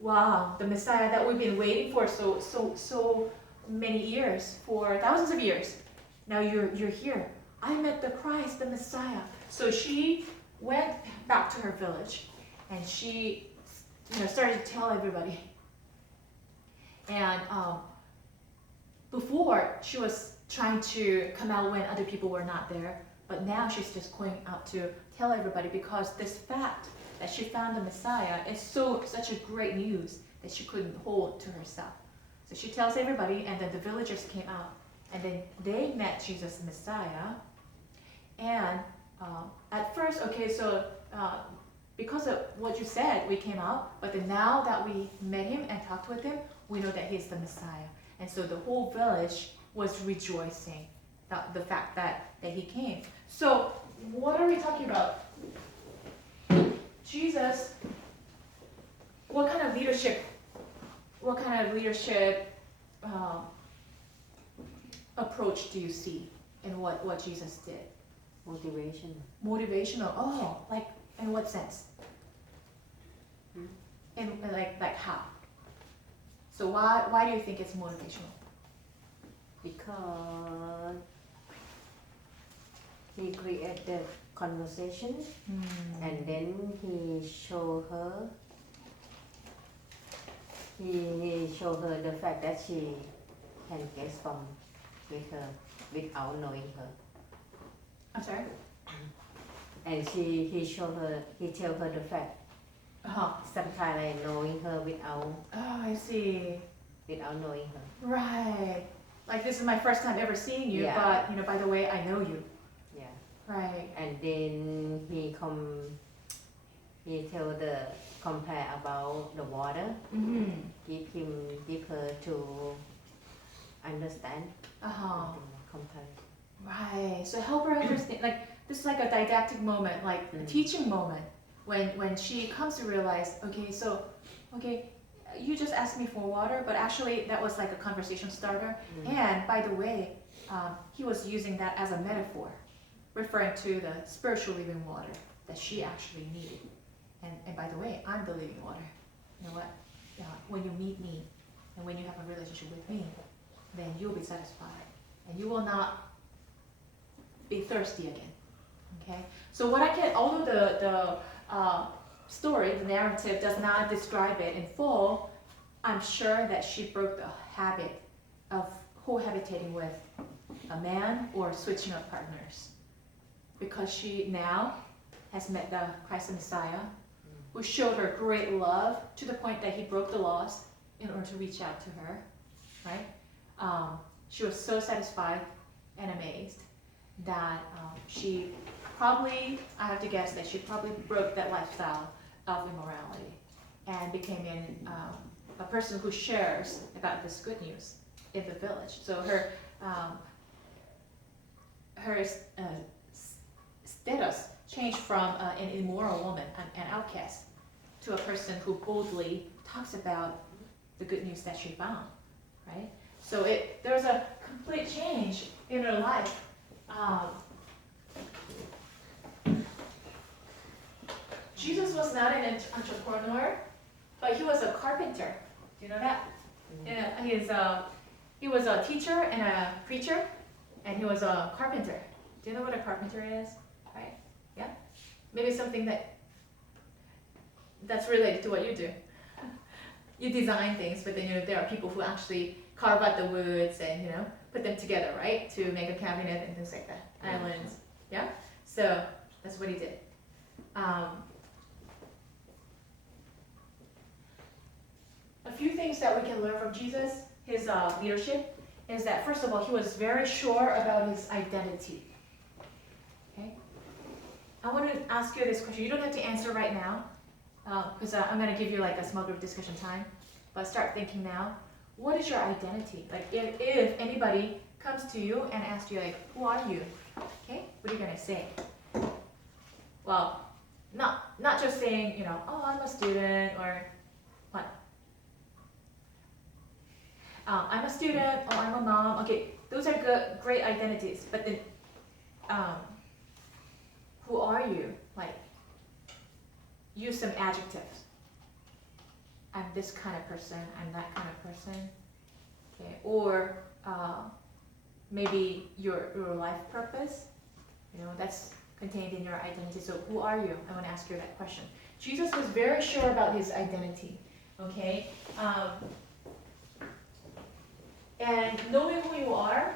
wow, the Messiah that we've been waiting for so many years, for thousands of years. Now you're here. I met the Christ, the Messiah. So she went back to her village, and she, started to tell everybody. And before, she was trying to come out when other people were not there, but now she's just going out to tell everybody, because this fact that she found the Messiah is such a great news that she couldn't hold to herself. So she tells everybody, and then the villagers came out, and then they met Jesus the Messiah. And at first, because of what you said, we came out, but then now that we met him and talked with him, we know that he's the Messiah. And so the whole village was rejoicing the fact that he came. So what are we talking about? Jesus, what kind of leadership approach do you see in what Jesus did? Motivational. Oh, like in what sense? In like how? So why do you think it's motivational? Because he created conversation, and then he showed her the fact that she can guess with her without knowing her. I'm sorry? And he tell her the fact. Sometimes like knowing her without. Oh, I see. Without knowing her. Right. Like, this is my first time ever seeing you, Yeah. but by the way, I know you. Yeah. Right. And then he compare about the water. Give her to understand. Compare. Right. So help her understand. Like, this is like a didactic moment, like a teaching moment, when she comes to realize, okay, you just asked me for water, but actually that was like a conversation starter. And by the way, he was using that as a metaphor, referring to the spiritual living water that she actually needed. And by the way, I'm the living water. You know what? When you meet me and when you have a relationship with me, then you'll be satisfied and you will not be thirsty again. Okay? So what although the story, the narrative does not describe it in full, I'm sure that she broke the habit of cohabitating with a man or switching up partners, because she now has met the Christ the Messiah, who showed her great love to the point that he broke the laws in order to reach out to her, right? She was so satisfied and amazed that she probably, I have to guess that she probably broke that lifestyle of immorality and became a person who shares about this good news in the village. So her status changed from an immoral woman, an outcast, to a person who boldly talks about the good news that she found, right? So there was a complete change in her life. Jesus was not an entrepreneur, but he was a carpenter. Do you know that? Yeah, he was a teacher and a preacher, and he was a carpenter. Do you know what a carpenter is? Right? Yeah? Maybe something that's related to what you do. You design things, but then there are people who actually carve out the woods and put them together, right, to make a cabinet and things like that. Islands, yeah. So that's what he did. A few things that we can learn from Jesus, his leadership, is that first of all, he was very sure about his identity. Okay. I want to ask you this question. You don't have to answer right now, because I'm going to give you like a small group discussion time. But start thinking now. What is your identity? Like if anybody comes to you and asks you like, who are you? Okay, what are you going to say? Well, not just saying, oh, I'm a student, or what? I'm a student, or I'm a mom. Okay, those are great identities. But then, who are you? Like, use some adjectives. I'm this kind of person, I'm that kind of person. Okay, or maybe your life purpose, that's contained in your identity. So who are you? I want to ask you that question. Jesus was very sure about his identity. Okay, and knowing who you are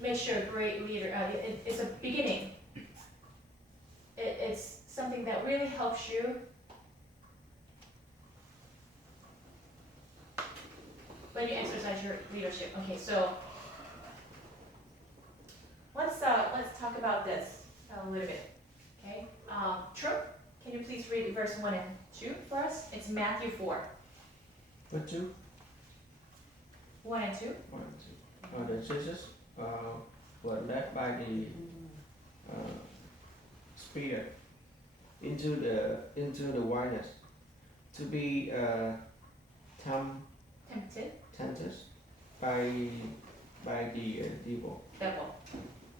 makes you a great leader. It's a beginning. It's something that really helps you when you exercise your leadership. Okay, so let's talk about this a little bit. Okay, True, can you please read verse 1 and 2 for us? It's Matthew 4. What two? 1 and 2. 1 and 2. The Jesus were led by the Spirit into the wilderness to be Tempted. tempted by the devil. Devil.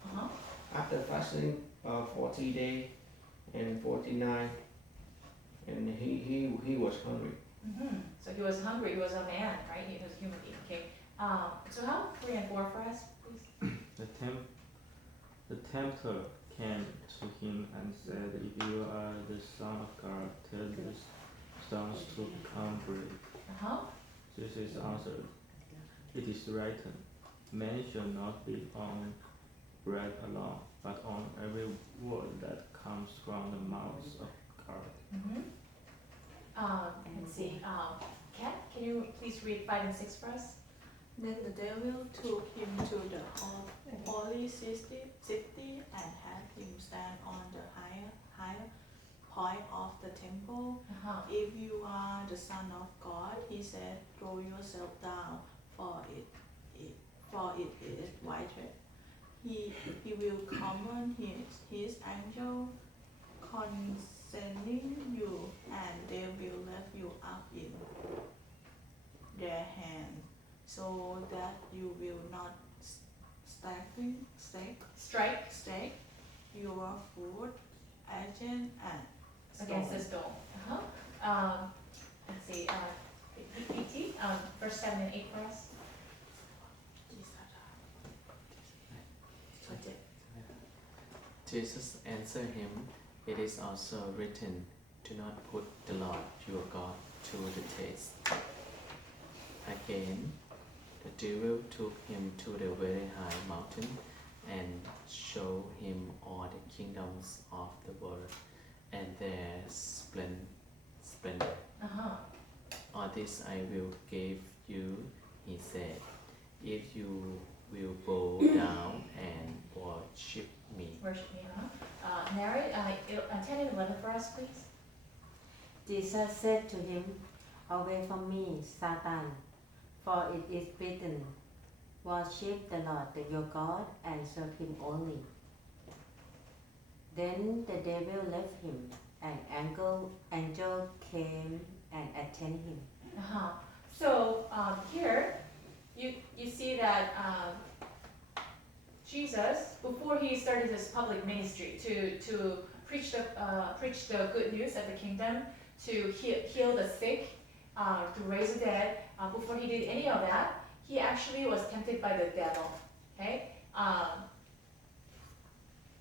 Uh-huh. After fasting 40 days and 40 nights, and he was hungry. Mm-hmm. So he was hungry. He was a man, right? He was a human being. Okay. So how 3 and 4 for us, please? The tempter came to him and said, "If you are the Son of God, tell these stones to become bread." Uh-huh. Jesus answered, "It is written, man shall not live on bread alone, but on every word that comes from the mouth of God." Mm-hmm. Let's see. Kat, can you please read 5 and 6 for us? Then the devil took him to the holy city and had him stand on the higher point of the temple. Uh-huh. If you are the Son of God, he said, throw yourself down, for it is written. He will command his angel concerning you, and they will lift you up in their hand, so that you will not strike your foot against Against the stone. Uh-huh. Let's see. PT, verse 7 and 8 for us. Jesus answered him, "It is also written, do not put the Lord your God to the test." Again, the devil took him to the very high mountain and showed him all the kingdoms of the world and their splendor. Uh-huh. "All this I will give you," he said, "if you will bow down and worship me." Worship me, narrate 10 and 11 for us, please. Jesus said to him, "Away from me, Satan, for it is written, worship the Lord your God and serve him only." Then the devil left him, and angel came and attended him. Uh-huh. So here, you see that Jesus, before he started his public ministry to preach the good news of the kingdom, to heal the sick, to raise the dead, before he did any of that, he actually was tempted by the devil. Okay.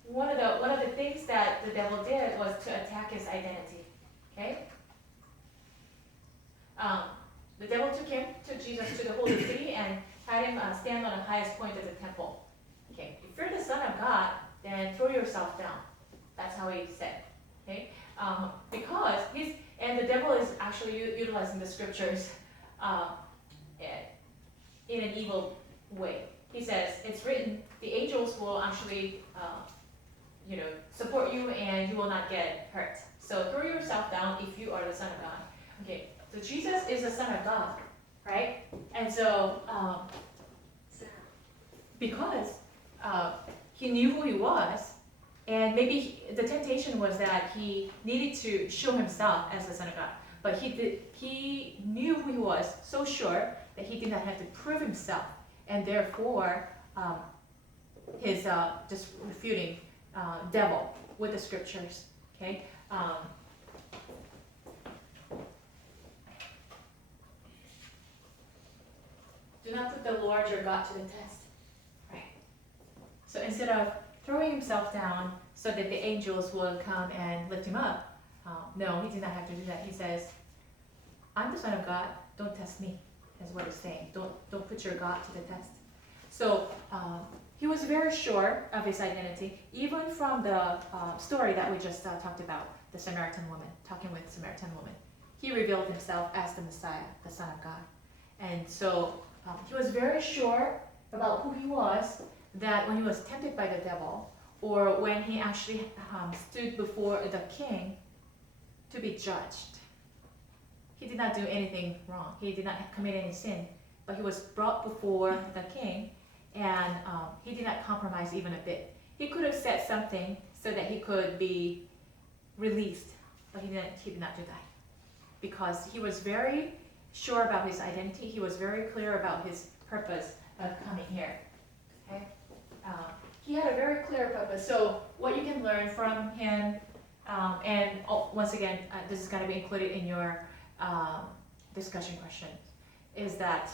One of the things that the devil did was to attack his identity. Okay. The devil took Jesus to the holy city and had him stand on the highest point of the temple. Okay, if you're the Son of God, then throw yourself down. That's how he said. Okay, because the devil is actually utilizing the scriptures in an evil way. He says it's written, the angels will actually, support you and you will not get hurt. So throw yourself down if you are the Son of God. Okay, so Jesus is the Son of God, right? And so because he knew who he was, and maybe the temptation was that he needed to show himself as the Son of God, but he knew who he was so sure that he did not have to prove himself, and therefore his just refuting devil with the scriptures. Okay. Do not put the Lord your God to the test. Right. So instead of throwing himself down so that the angels will come and lift him up, no, he did not have to do that. He says, I'm the Son of God, don't test me, is what he's saying. Don't put your God to the test. So he was very sure of his identity, even from the story that we just talked about, the Samaritan woman, talking with the Samaritan woman. He revealed himself as the Messiah, the Son of God. And so he was very sure about who he was, that when he was tempted by the devil, or when he actually stood before the king to be judged. He did not do anything wrong. He did not commit any sin, but he was brought before the king, and he did not compromise even a bit. He could have said something so that he could be released, but he did not do that, because he was very sure about his identity. He was very clear about his purpose of coming here. Okay, he had a very clear purpose. So what you can learn from him, and once again, this is going to be included in your discussion question, is that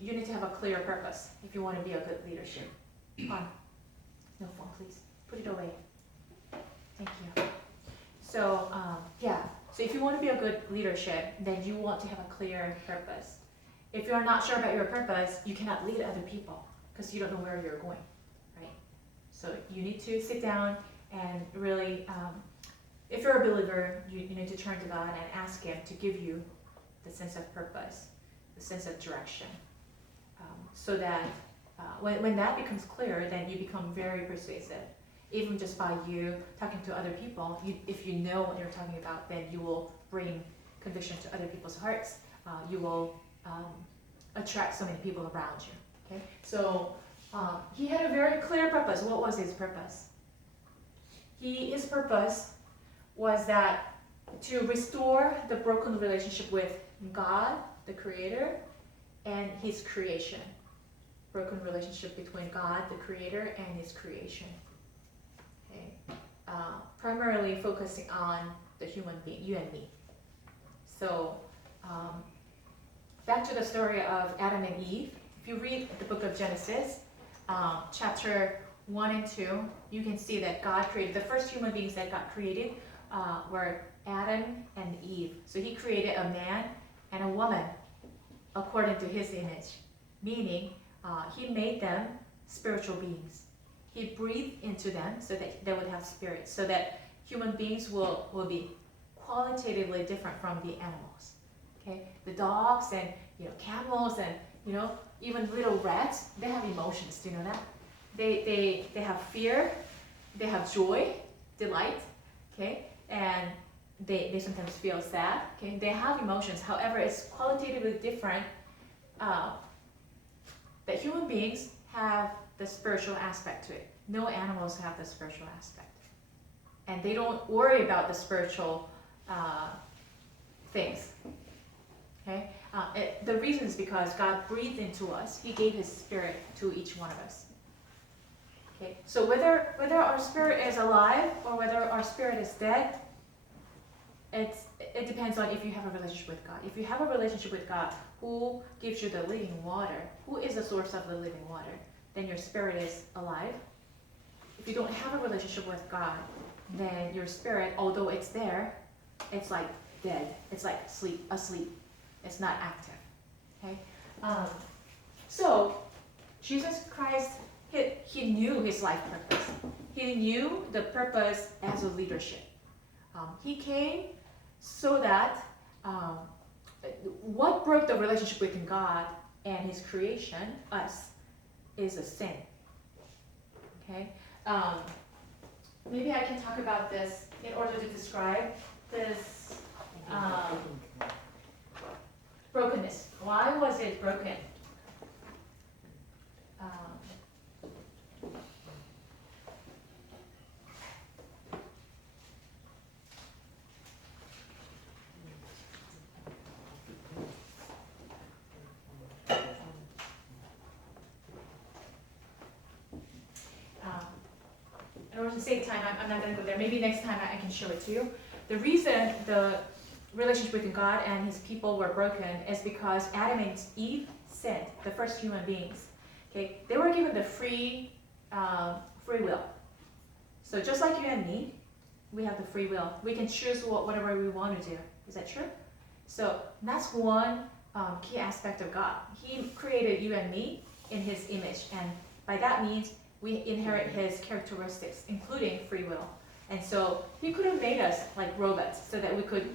you need to have a clear purpose if you want to be a good leadership. No phone, please. Put it away. Thank you. So so if you want to be a good leadership, then you want to have a clear purpose. If you're not sure about your purpose, you cannot lead other people because you don't know where you're going, right? So you need to sit down and really, if you're a believer, you need to turn to God and ask Him to give you the sense of purpose, the sense of direction, so that when that becomes clear, then you become very persuasive. Even just by you talking to other people, if you know what you're talking about, then you will bring conviction to other people's hearts. You will attract so many people around you. Okay, so he had a very clear purpose. What was his purpose? His purpose was that to restore the broken relationship with God, the Creator, and His creation. Broken relationship between God, the Creator, and His creation. Okay, primarily focusing on the human being, you and me. So, back to the story of Adam and Eve. If you read the book of Genesis, chapter 1 and 2, you can see that God created, the first human beings that God created were Adam and Eve. So He created a man and a woman according to His image, meaning He made them spiritual beings. He breathed into them so that they would have spirit, so that human beings will be qualitatively different from the animals. Okay, the dogs and camels and even little rats, they have emotions. Do you know that? They have fear, they have joy, delight. Okay, and they sometimes feel sad. Okay, they have emotions. However, it's qualitatively different. That human beings have the spiritual aspect to it. No animals have the spiritual aspect. And they don't worry about the spiritual things. Okay? The reason is because God breathed into us. He gave His Spirit to each one of us. Okay? So whether our spirit is alive or whether our spirit is dead, it depends on if you have a relationship with God. If you have a relationship with God, who gives you the living water, who is the source of the living water, then your spirit is alive. If you don't have a relationship with God, then your spirit, although it's there, it's like dead. It's like asleep. It's not active. Okay. So Jesus Christ, he knew His life purpose. He knew the purpose as a leadership. He came so that what broke the relationship between God and His creation, us, is a sin. Okay. Maybe I can talk about this in order to describe this brokenness. Why was it broken? In order to save time, I'm not going to go there. Maybe next time I can show it to you. The reason the relationship between God and His people were broken is because Adam and Eve sinned, the first human beings, okay, they were given the free will. So just like you and me, we have the free will. We can choose whatever we want to do. Is that true? So that's one key aspect of God. He created you and me in His image, and by that means we inherit His characteristics, including free will. And so He could have made us like robots, so that we could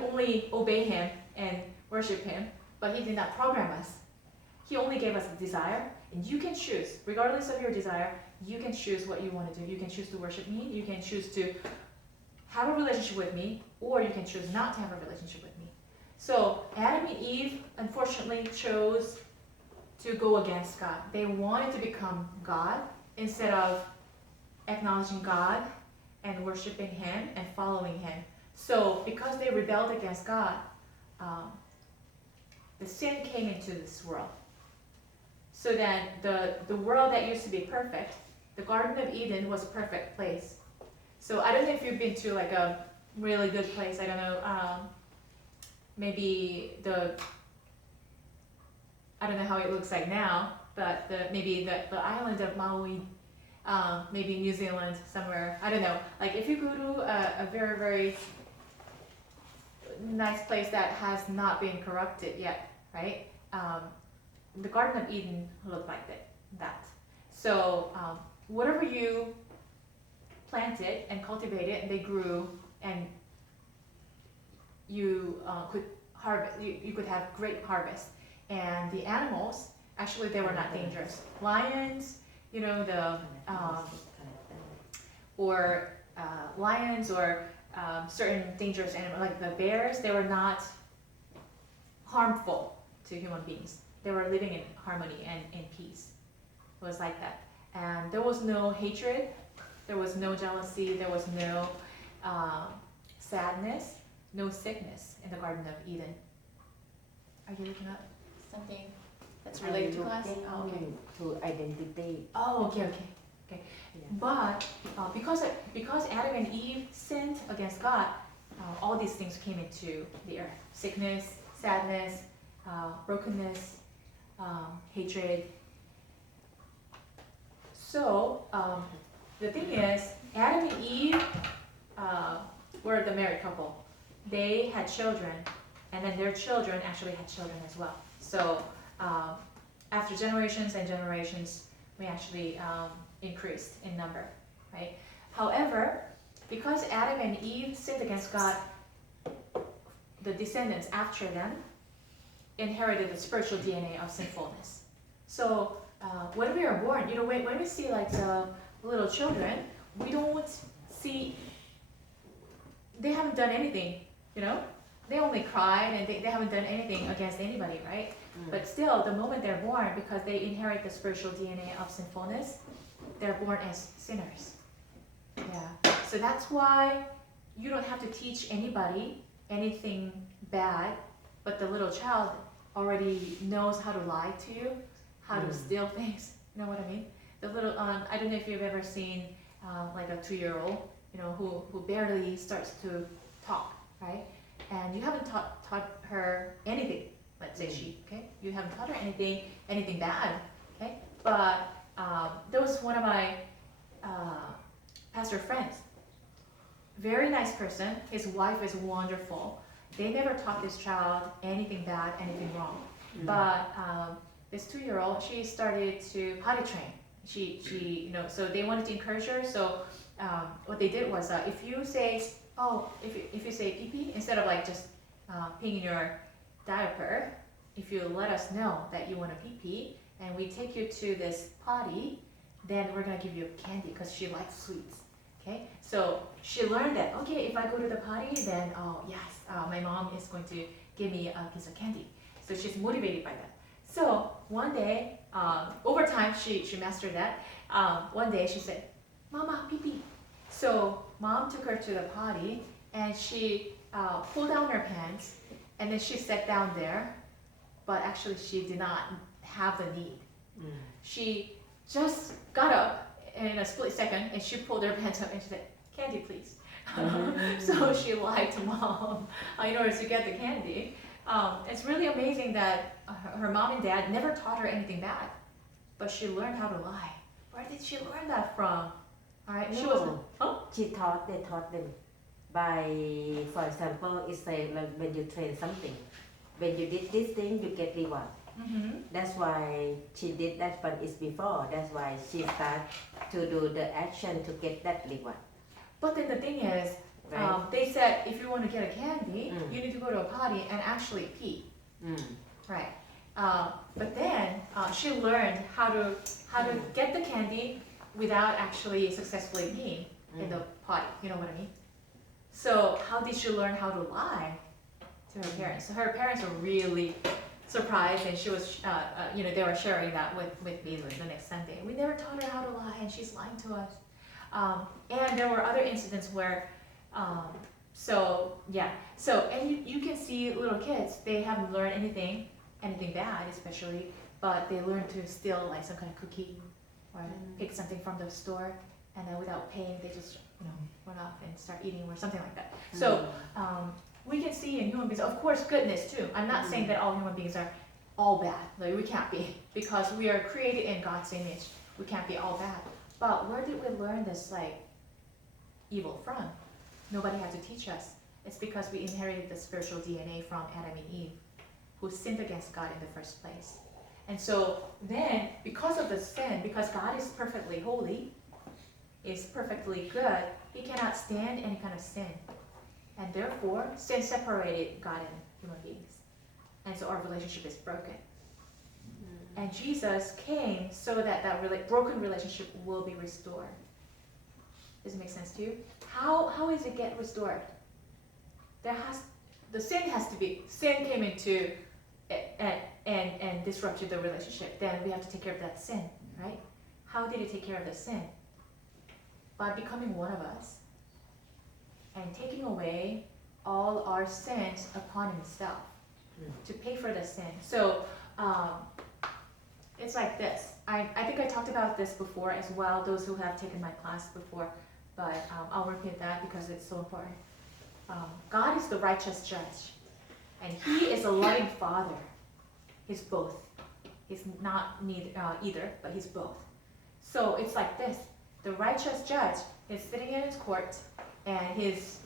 only obey Him and worship Him, but He did not program us. He only gave us a desire, and you can choose, regardless of your desire, you can choose what you want to do. You can choose to worship me, you can choose to have a relationship with me, or you can choose not to have a relationship with me. So Adam and Eve, unfortunately, chose to go against God. They wanted to become God instead of acknowledging God and worshiping Him and following Him. So because they rebelled against God, the sin came into this world. So then the world that used to be perfect, the Garden of Eden was a perfect place. So I don't know if you've been to like a really good place, I don't know, maybe I don't know how it looks like now, but maybe the island of Maui, maybe New Zealand somewhere, I don't know. Like if you go to a very, very nice place that has not been corrupted yet, right? The Garden of Eden looked like that. So whatever you planted and cultivated, and they grew, and you could harvest. You could have great harvest. And the animals, actually, they were not dangerous. Lions, you know, lions or certain dangerous animals, like the bears, they were not harmful to human beings. They were living in harmony and in peace. It was like that. And there was no hatred, there was no jealousy, there was no sadness, no sickness in the Garden of Eden. Are you looking up something that's related to class? Oh, okay. To identity. Oh, okay. Yeah. But because Adam and Eve sinned against God, all these things came into the earth: sickness, sadness, brokenness, hatred. So the thing is, Adam and Eve were the married couple. They had children, and then their children actually had children as well. So after generations and generations, we actually increased in number, right? However, because Adam and Eve sinned against God, the descendants after them inherited the spiritual DNA of sinfulness. So when we are born, you know, when we see like the little children, we don't see, they haven't done anything, you know? They only cried, and they haven't done anything against anybody, right? But still, the moment they're born, because they inherit the spiritual DNA of sinfulness, they're born as sinners. Yeah. So that's why you don't have to teach anybody anything bad, but the little child already knows how to lie to you, how to steal things. You know what I mean? The little, I don't know if you've ever seen like a 2-year-old, you know, who barely starts to talk, right? And you haven't taught her anything. Let's say she, okay? You haven't taught her anything bad, okay? But there was one of my pastor friends, very nice person. His wife is wonderful. They never taught this child anything bad, anything wrong. But this 2-year-old, she started to potty train. She, you know, so they wanted to encourage her. So what they did was, if you say, if you say pee pee, instead of like just peeing in your diaper, if you let us know that you want to pee pee, and we take you to this potty, then we're gonna give you candy because she likes sweets. Okay, so she learned that, okay, if I go to the potty, then my mom is going to give me a piece of candy. So she's motivated by that. So one day, over time, she mastered that. One day she said, "Mama, pee pee." So mom took her to the potty, and she pulled down her pants, and then she sat down there, but actually she did not have the need. She just got up in a split second, and she pulled her pants up and she said, "Candy, please." So she lied to mom in order to get the candy. it's really amazing that her mom and dad never taught her anything bad, but she learned how to lie. Where did she learn that from? All right, she was. No. Huh? They taught them by, for example, it's like when you train something. When you did this thing, you get reward. Mm-hmm. That's why she did that, but it's before. That's why she start to do the action to get that reward. But then the thing is, Right? they said if you want to get a candy, Mm. you need to go to a potty and actually pee. Right. But then she learned how to get the candy without actually successfully peeing in the potty. You know what I mean? So how did she learn how to lie to her parents? So her parents were really surprised, and she was, they were sharing that with me the next Sunday. We never taught her how to lie, and she's lying to us. And there were other incidents where, and you can see little kids, they haven't learned anything bad especially, but they learn to steal like some kind of cookie or pick something from the store, and then without paying, they just, run off and start eating or something like that. So we can see in human beings, of course, goodness too. I'm not saying that all human beings are all bad. Like, we can't be, because we are created in God's image. We can't be all bad. But where did we learn this evil from? Nobody had to teach us. It's because we inherited the spiritual DNA from Adam and Eve, who sinned against God in the first place. And so then, because of the sin, because God is perfectly holy, is perfectly good, he cannot stand any kind of sin. And therefore, sin separated God and human beings. And so our relationship is broken. And Jesus came so that broken relationship will be restored. Does it make sense to you? How is it get restored? Sin came into and disrupted the relationship. Then we have to take care of that sin, right? How did he take care of the sin? By becoming one of us and taking away all our sins upon himself to pay for the sin. So it's like this. I think I talked about this before as well, those who have taken my class before, but I'll repeat that because it's so important. God is the righteous judge, and he is a loving father. He's both. He's not either, but he's both. So it's like this. The righteous judge is sitting in his court, and he's,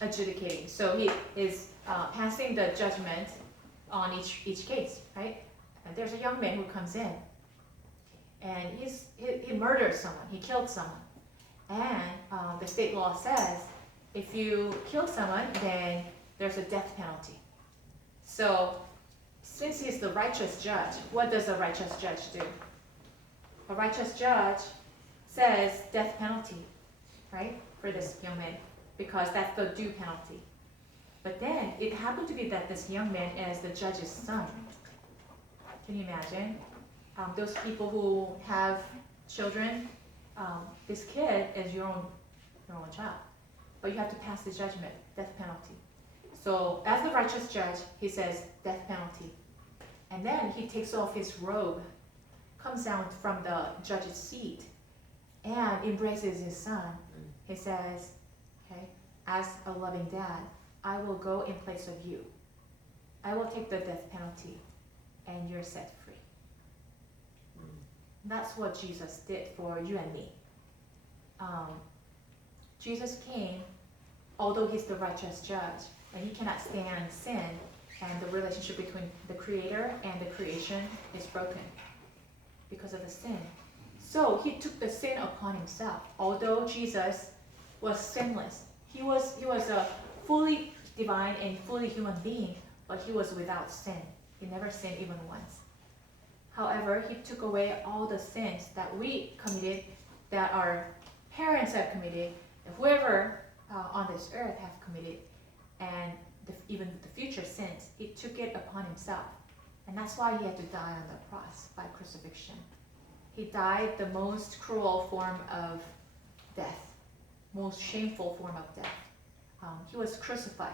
adjudicating. So he is passing the judgment on each case, right? And there's a young man who comes in, and he murders someone, he killed someone. And the state law says if you kill someone, then there's a death penalty. So since he's the righteous judge, what does a righteous judge do? A righteous judge says death penalty, right, for this young man, because that's the due penalty. But then it happened to be that this young man is the judge's son. Can you imagine? Those people who have children, this kid is your own child, but you have to pass the judgment, death penalty. So as the righteous judge, he says death penalty, and then he takes off his robe, comes down from the judge's seat, and embraces his son. He says, okay, as a loving dad, I will go in place of you. I will take the death penalty, and you're set free. That's what Jesus did for you and me. Jesus came, although he's the righteous judge, and he cannot stand sin, and the relationship between the creator and the creation is broken because of the sin. So he took the sin upon himself. Although Jesus was sinless, he was a fully divine and fully human being, but he was without sin. He never sinned even once. However, he took away all the sins that we committed, that our parents have committed, and whoever on this earth have committed, and even the future sins. He took it upon himself. And that's why he had to die on the cross by crucifixion. He died the most cruel form of death, most shameful form of death. He was crucified.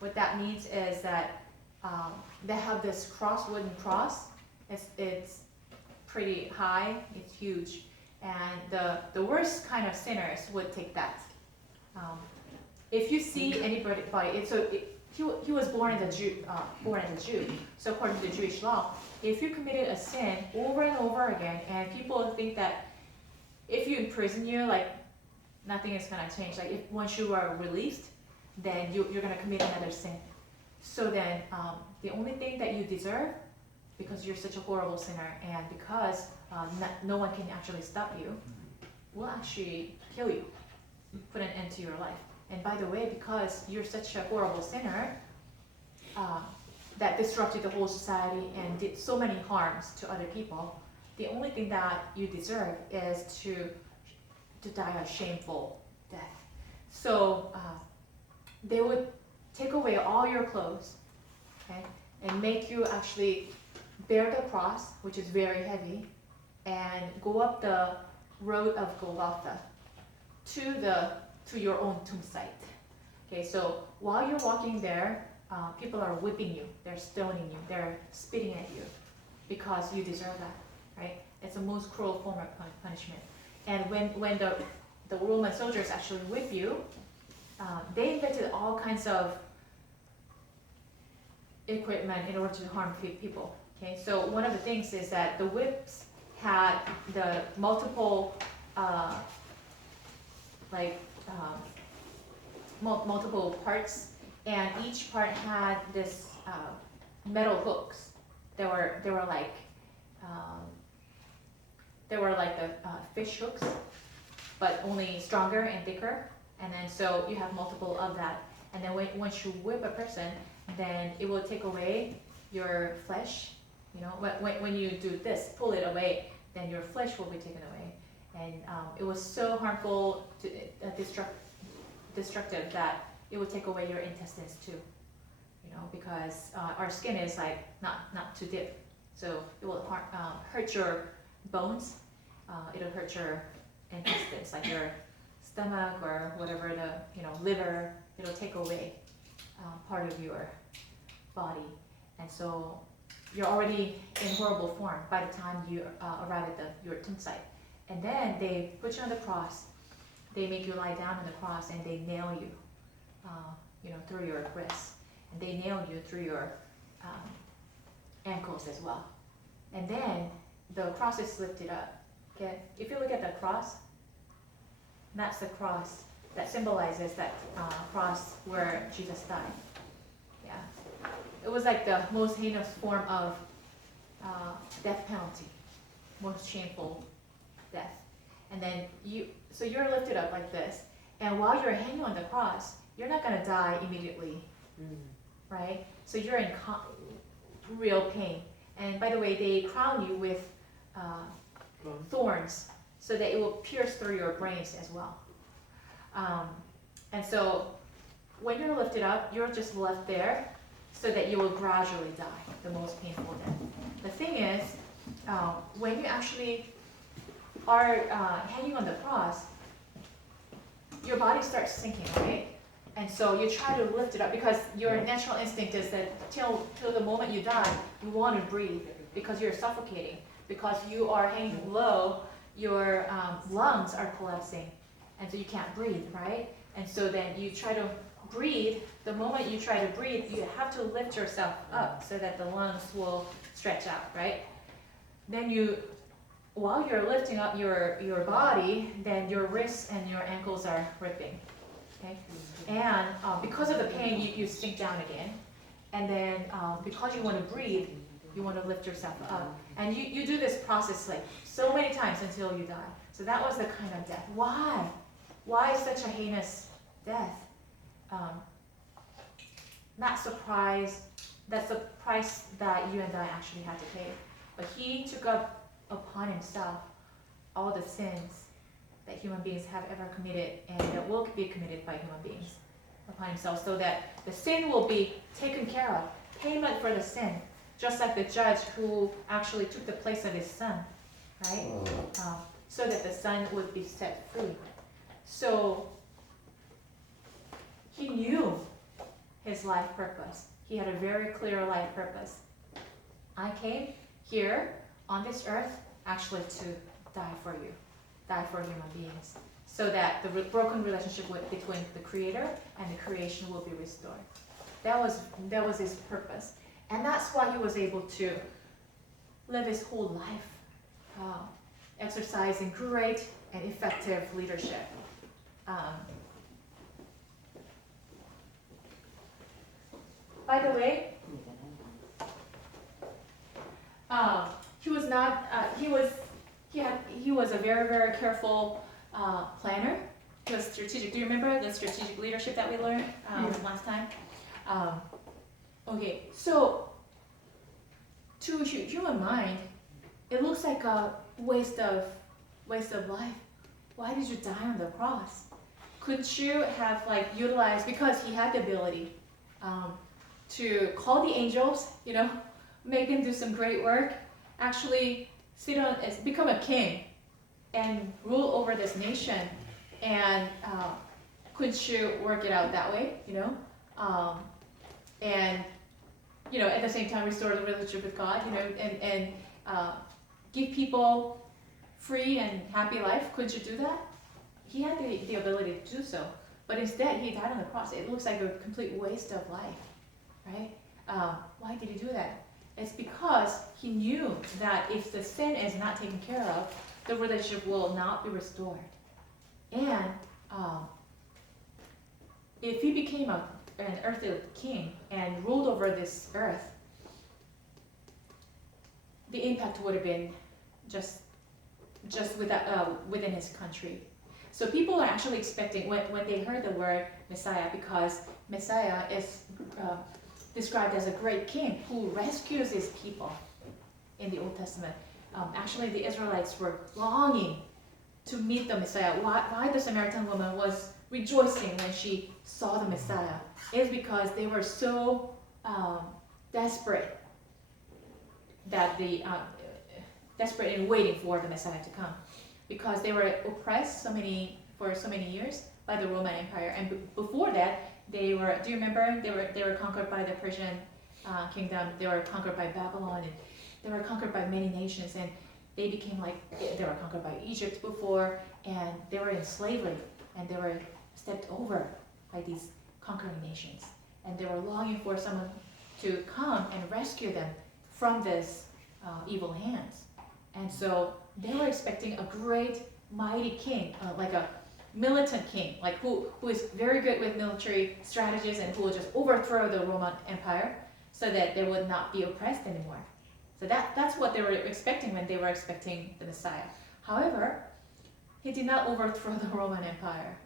What that means is that they have this wooden cross. It's pretty high, it's huge, and the worst kind of sinners would take that. if you see anybody, he was born as a Jew. So according to the Jewish law, if you committed a sin over and over again, and people think that if you imprison you, like nothing is gonna change. Like if once you are released, then you're gonna commit another sin. So then the only thing that you deserve, because you're such a horrible sinner, and because no one can actually stop you, will actually kill you, put an end to your life. And by the way, because you're such a horrible sinner that disrupted the whole society and did so many harms to other people, the only thing that you deserve is to die a shameful death. So they would take away all your clothes, okay, and make you actually bear the cross, which is very heavy, and go up the road of Golgotha to your own tomb site. Okay, so while you're walking there, people are whipping you, they're stoning you, they're spitting at you, because you deserve that, right? It's the most cruel form of punishment. And when the Roman soldiers actually whip you, they invented all kinds of equipment in order to harm people. Okay, so one of the things is that the whips had the multiple multiple parts, and each part had this metal hooks. They were like the fish hooks, but only stronger and thicker. And then so you have multiple of that. And then once you whip a person, then it will take away your flesh. You know, when you do this, pull it away, then your flesh will be taken away. And it was so harmful, destructive, that it would take away your intestines too. You know, because our skin is like not too deep, so it will hurt your bones. It'll hurt your intestines, like your stomach or whatever, the liver. It'll take away part of your body, and so you're already in horrible form by the time you arrive at your tomb site. And then they put you on the cross. They make you lie down on the cross, and they nail you, through your wrists, and they nail you through your ankles as well. And then the cross is lifted up. Okay, if you look at the cross, that's the cross that symbolizes that cross where Jesus died. Yeah, it was like the most heinous form of death penalty, most shameful death. And then you're lifted up like this, and while you're hanging on the cross, you're not gonna die immediately, right? So you're in real pain. And by the way, they crown you with thorns so that it will pierce through your brains as well. And so when you're lifted up, you're just left there so that you will gradually die, the most painful death. The thing is, when you actually are hanging on the cross, your body starts sinking, right? And so you try to lift it up, because your natural instinct is that till the moment you die, you want to breathe, because you're suffocating, because you are hanging low, your lungs are collapsing, and so you can't breathe, right? And so then you try to breathe. The moment you try to breathe, you have to lift yourself up so that the lungs will stretch out, right? Then while you're lifting up your body, then your wrists and your ankles are ripping, okay? And because of the pain, you sink down again. And then because you want to breathe, you want to lift yourself up. And you do this process like so many times until you die. So that was the kind of death. Why? Why such a heinous death? Not surprised. That's the price that you and I actually had to pay. But he took up upon himself all the sins that human beings have ever committed, and that will be committed by human beings upon himself, so that the sin will be taken care of. Payment for the sin. Just like the judge who actually took the place of his son, right? So that the son would be set free. So he knew his life purpose. He had a very clear life purpose. I came here on this earth actually to die for you, die for human beings. so that the broken relationship between the Creator and the creation will be restored. That was his purpose, and that's why he was able to live his whole life exercising great and effective leadership. By the way, he was not. He was a very, very careful planner. He was strategic. Do you remember the strategic leadership that we learned last time? Okay, so to human mind, it looks like a waste of life. Why did you die on the cross? Could you have utilized, because he had the ability to call the angels, make them do some great work, actually become a king and rule over this nation, and could you work it out that way, and at the same time restore the relationship with God, and give people free and happy life? Could you do that? He had the ability to do so, but instead he died on the cross. It looks like a complete waste of life, right? Why did he do that? It's because he knew that if the sin is not taken care of, the relationship will not be restored. And if he became an earthly king and ruled over this earth, the impact would have been just within his country. So people are actually expecting, when they heard the word Messiah, because Messiah is described as a great king who rescues his people in the Old Testament. Actually, the Israelites were longing to meet the Messiah. Why the Samaritan woman was rejoicing when she saw the Messiah is because they were so desperate that desperate in waiting for the Messiah to come, because they were oppressed for so many years by the Roman Empire, and before that they were. Do you remember? They were conquered by the Persian kingdom. They were conquered by Babylon, and they were conquered by many nations, and they became they were conquered by Egypt before, and they were in slavery, and they were stepped over by these conquering nations, and they were longing for someone to come and rescue them from this evil hands. And so they were expecting a great, mighty king, like a militant king, who is very good with military strategies and who will just overthrow the Roman Empire so that they would not be oppressed anymore. So that's what they were expecting when they were expecting the Messiah. However, he did not overthrow the Roman Empire.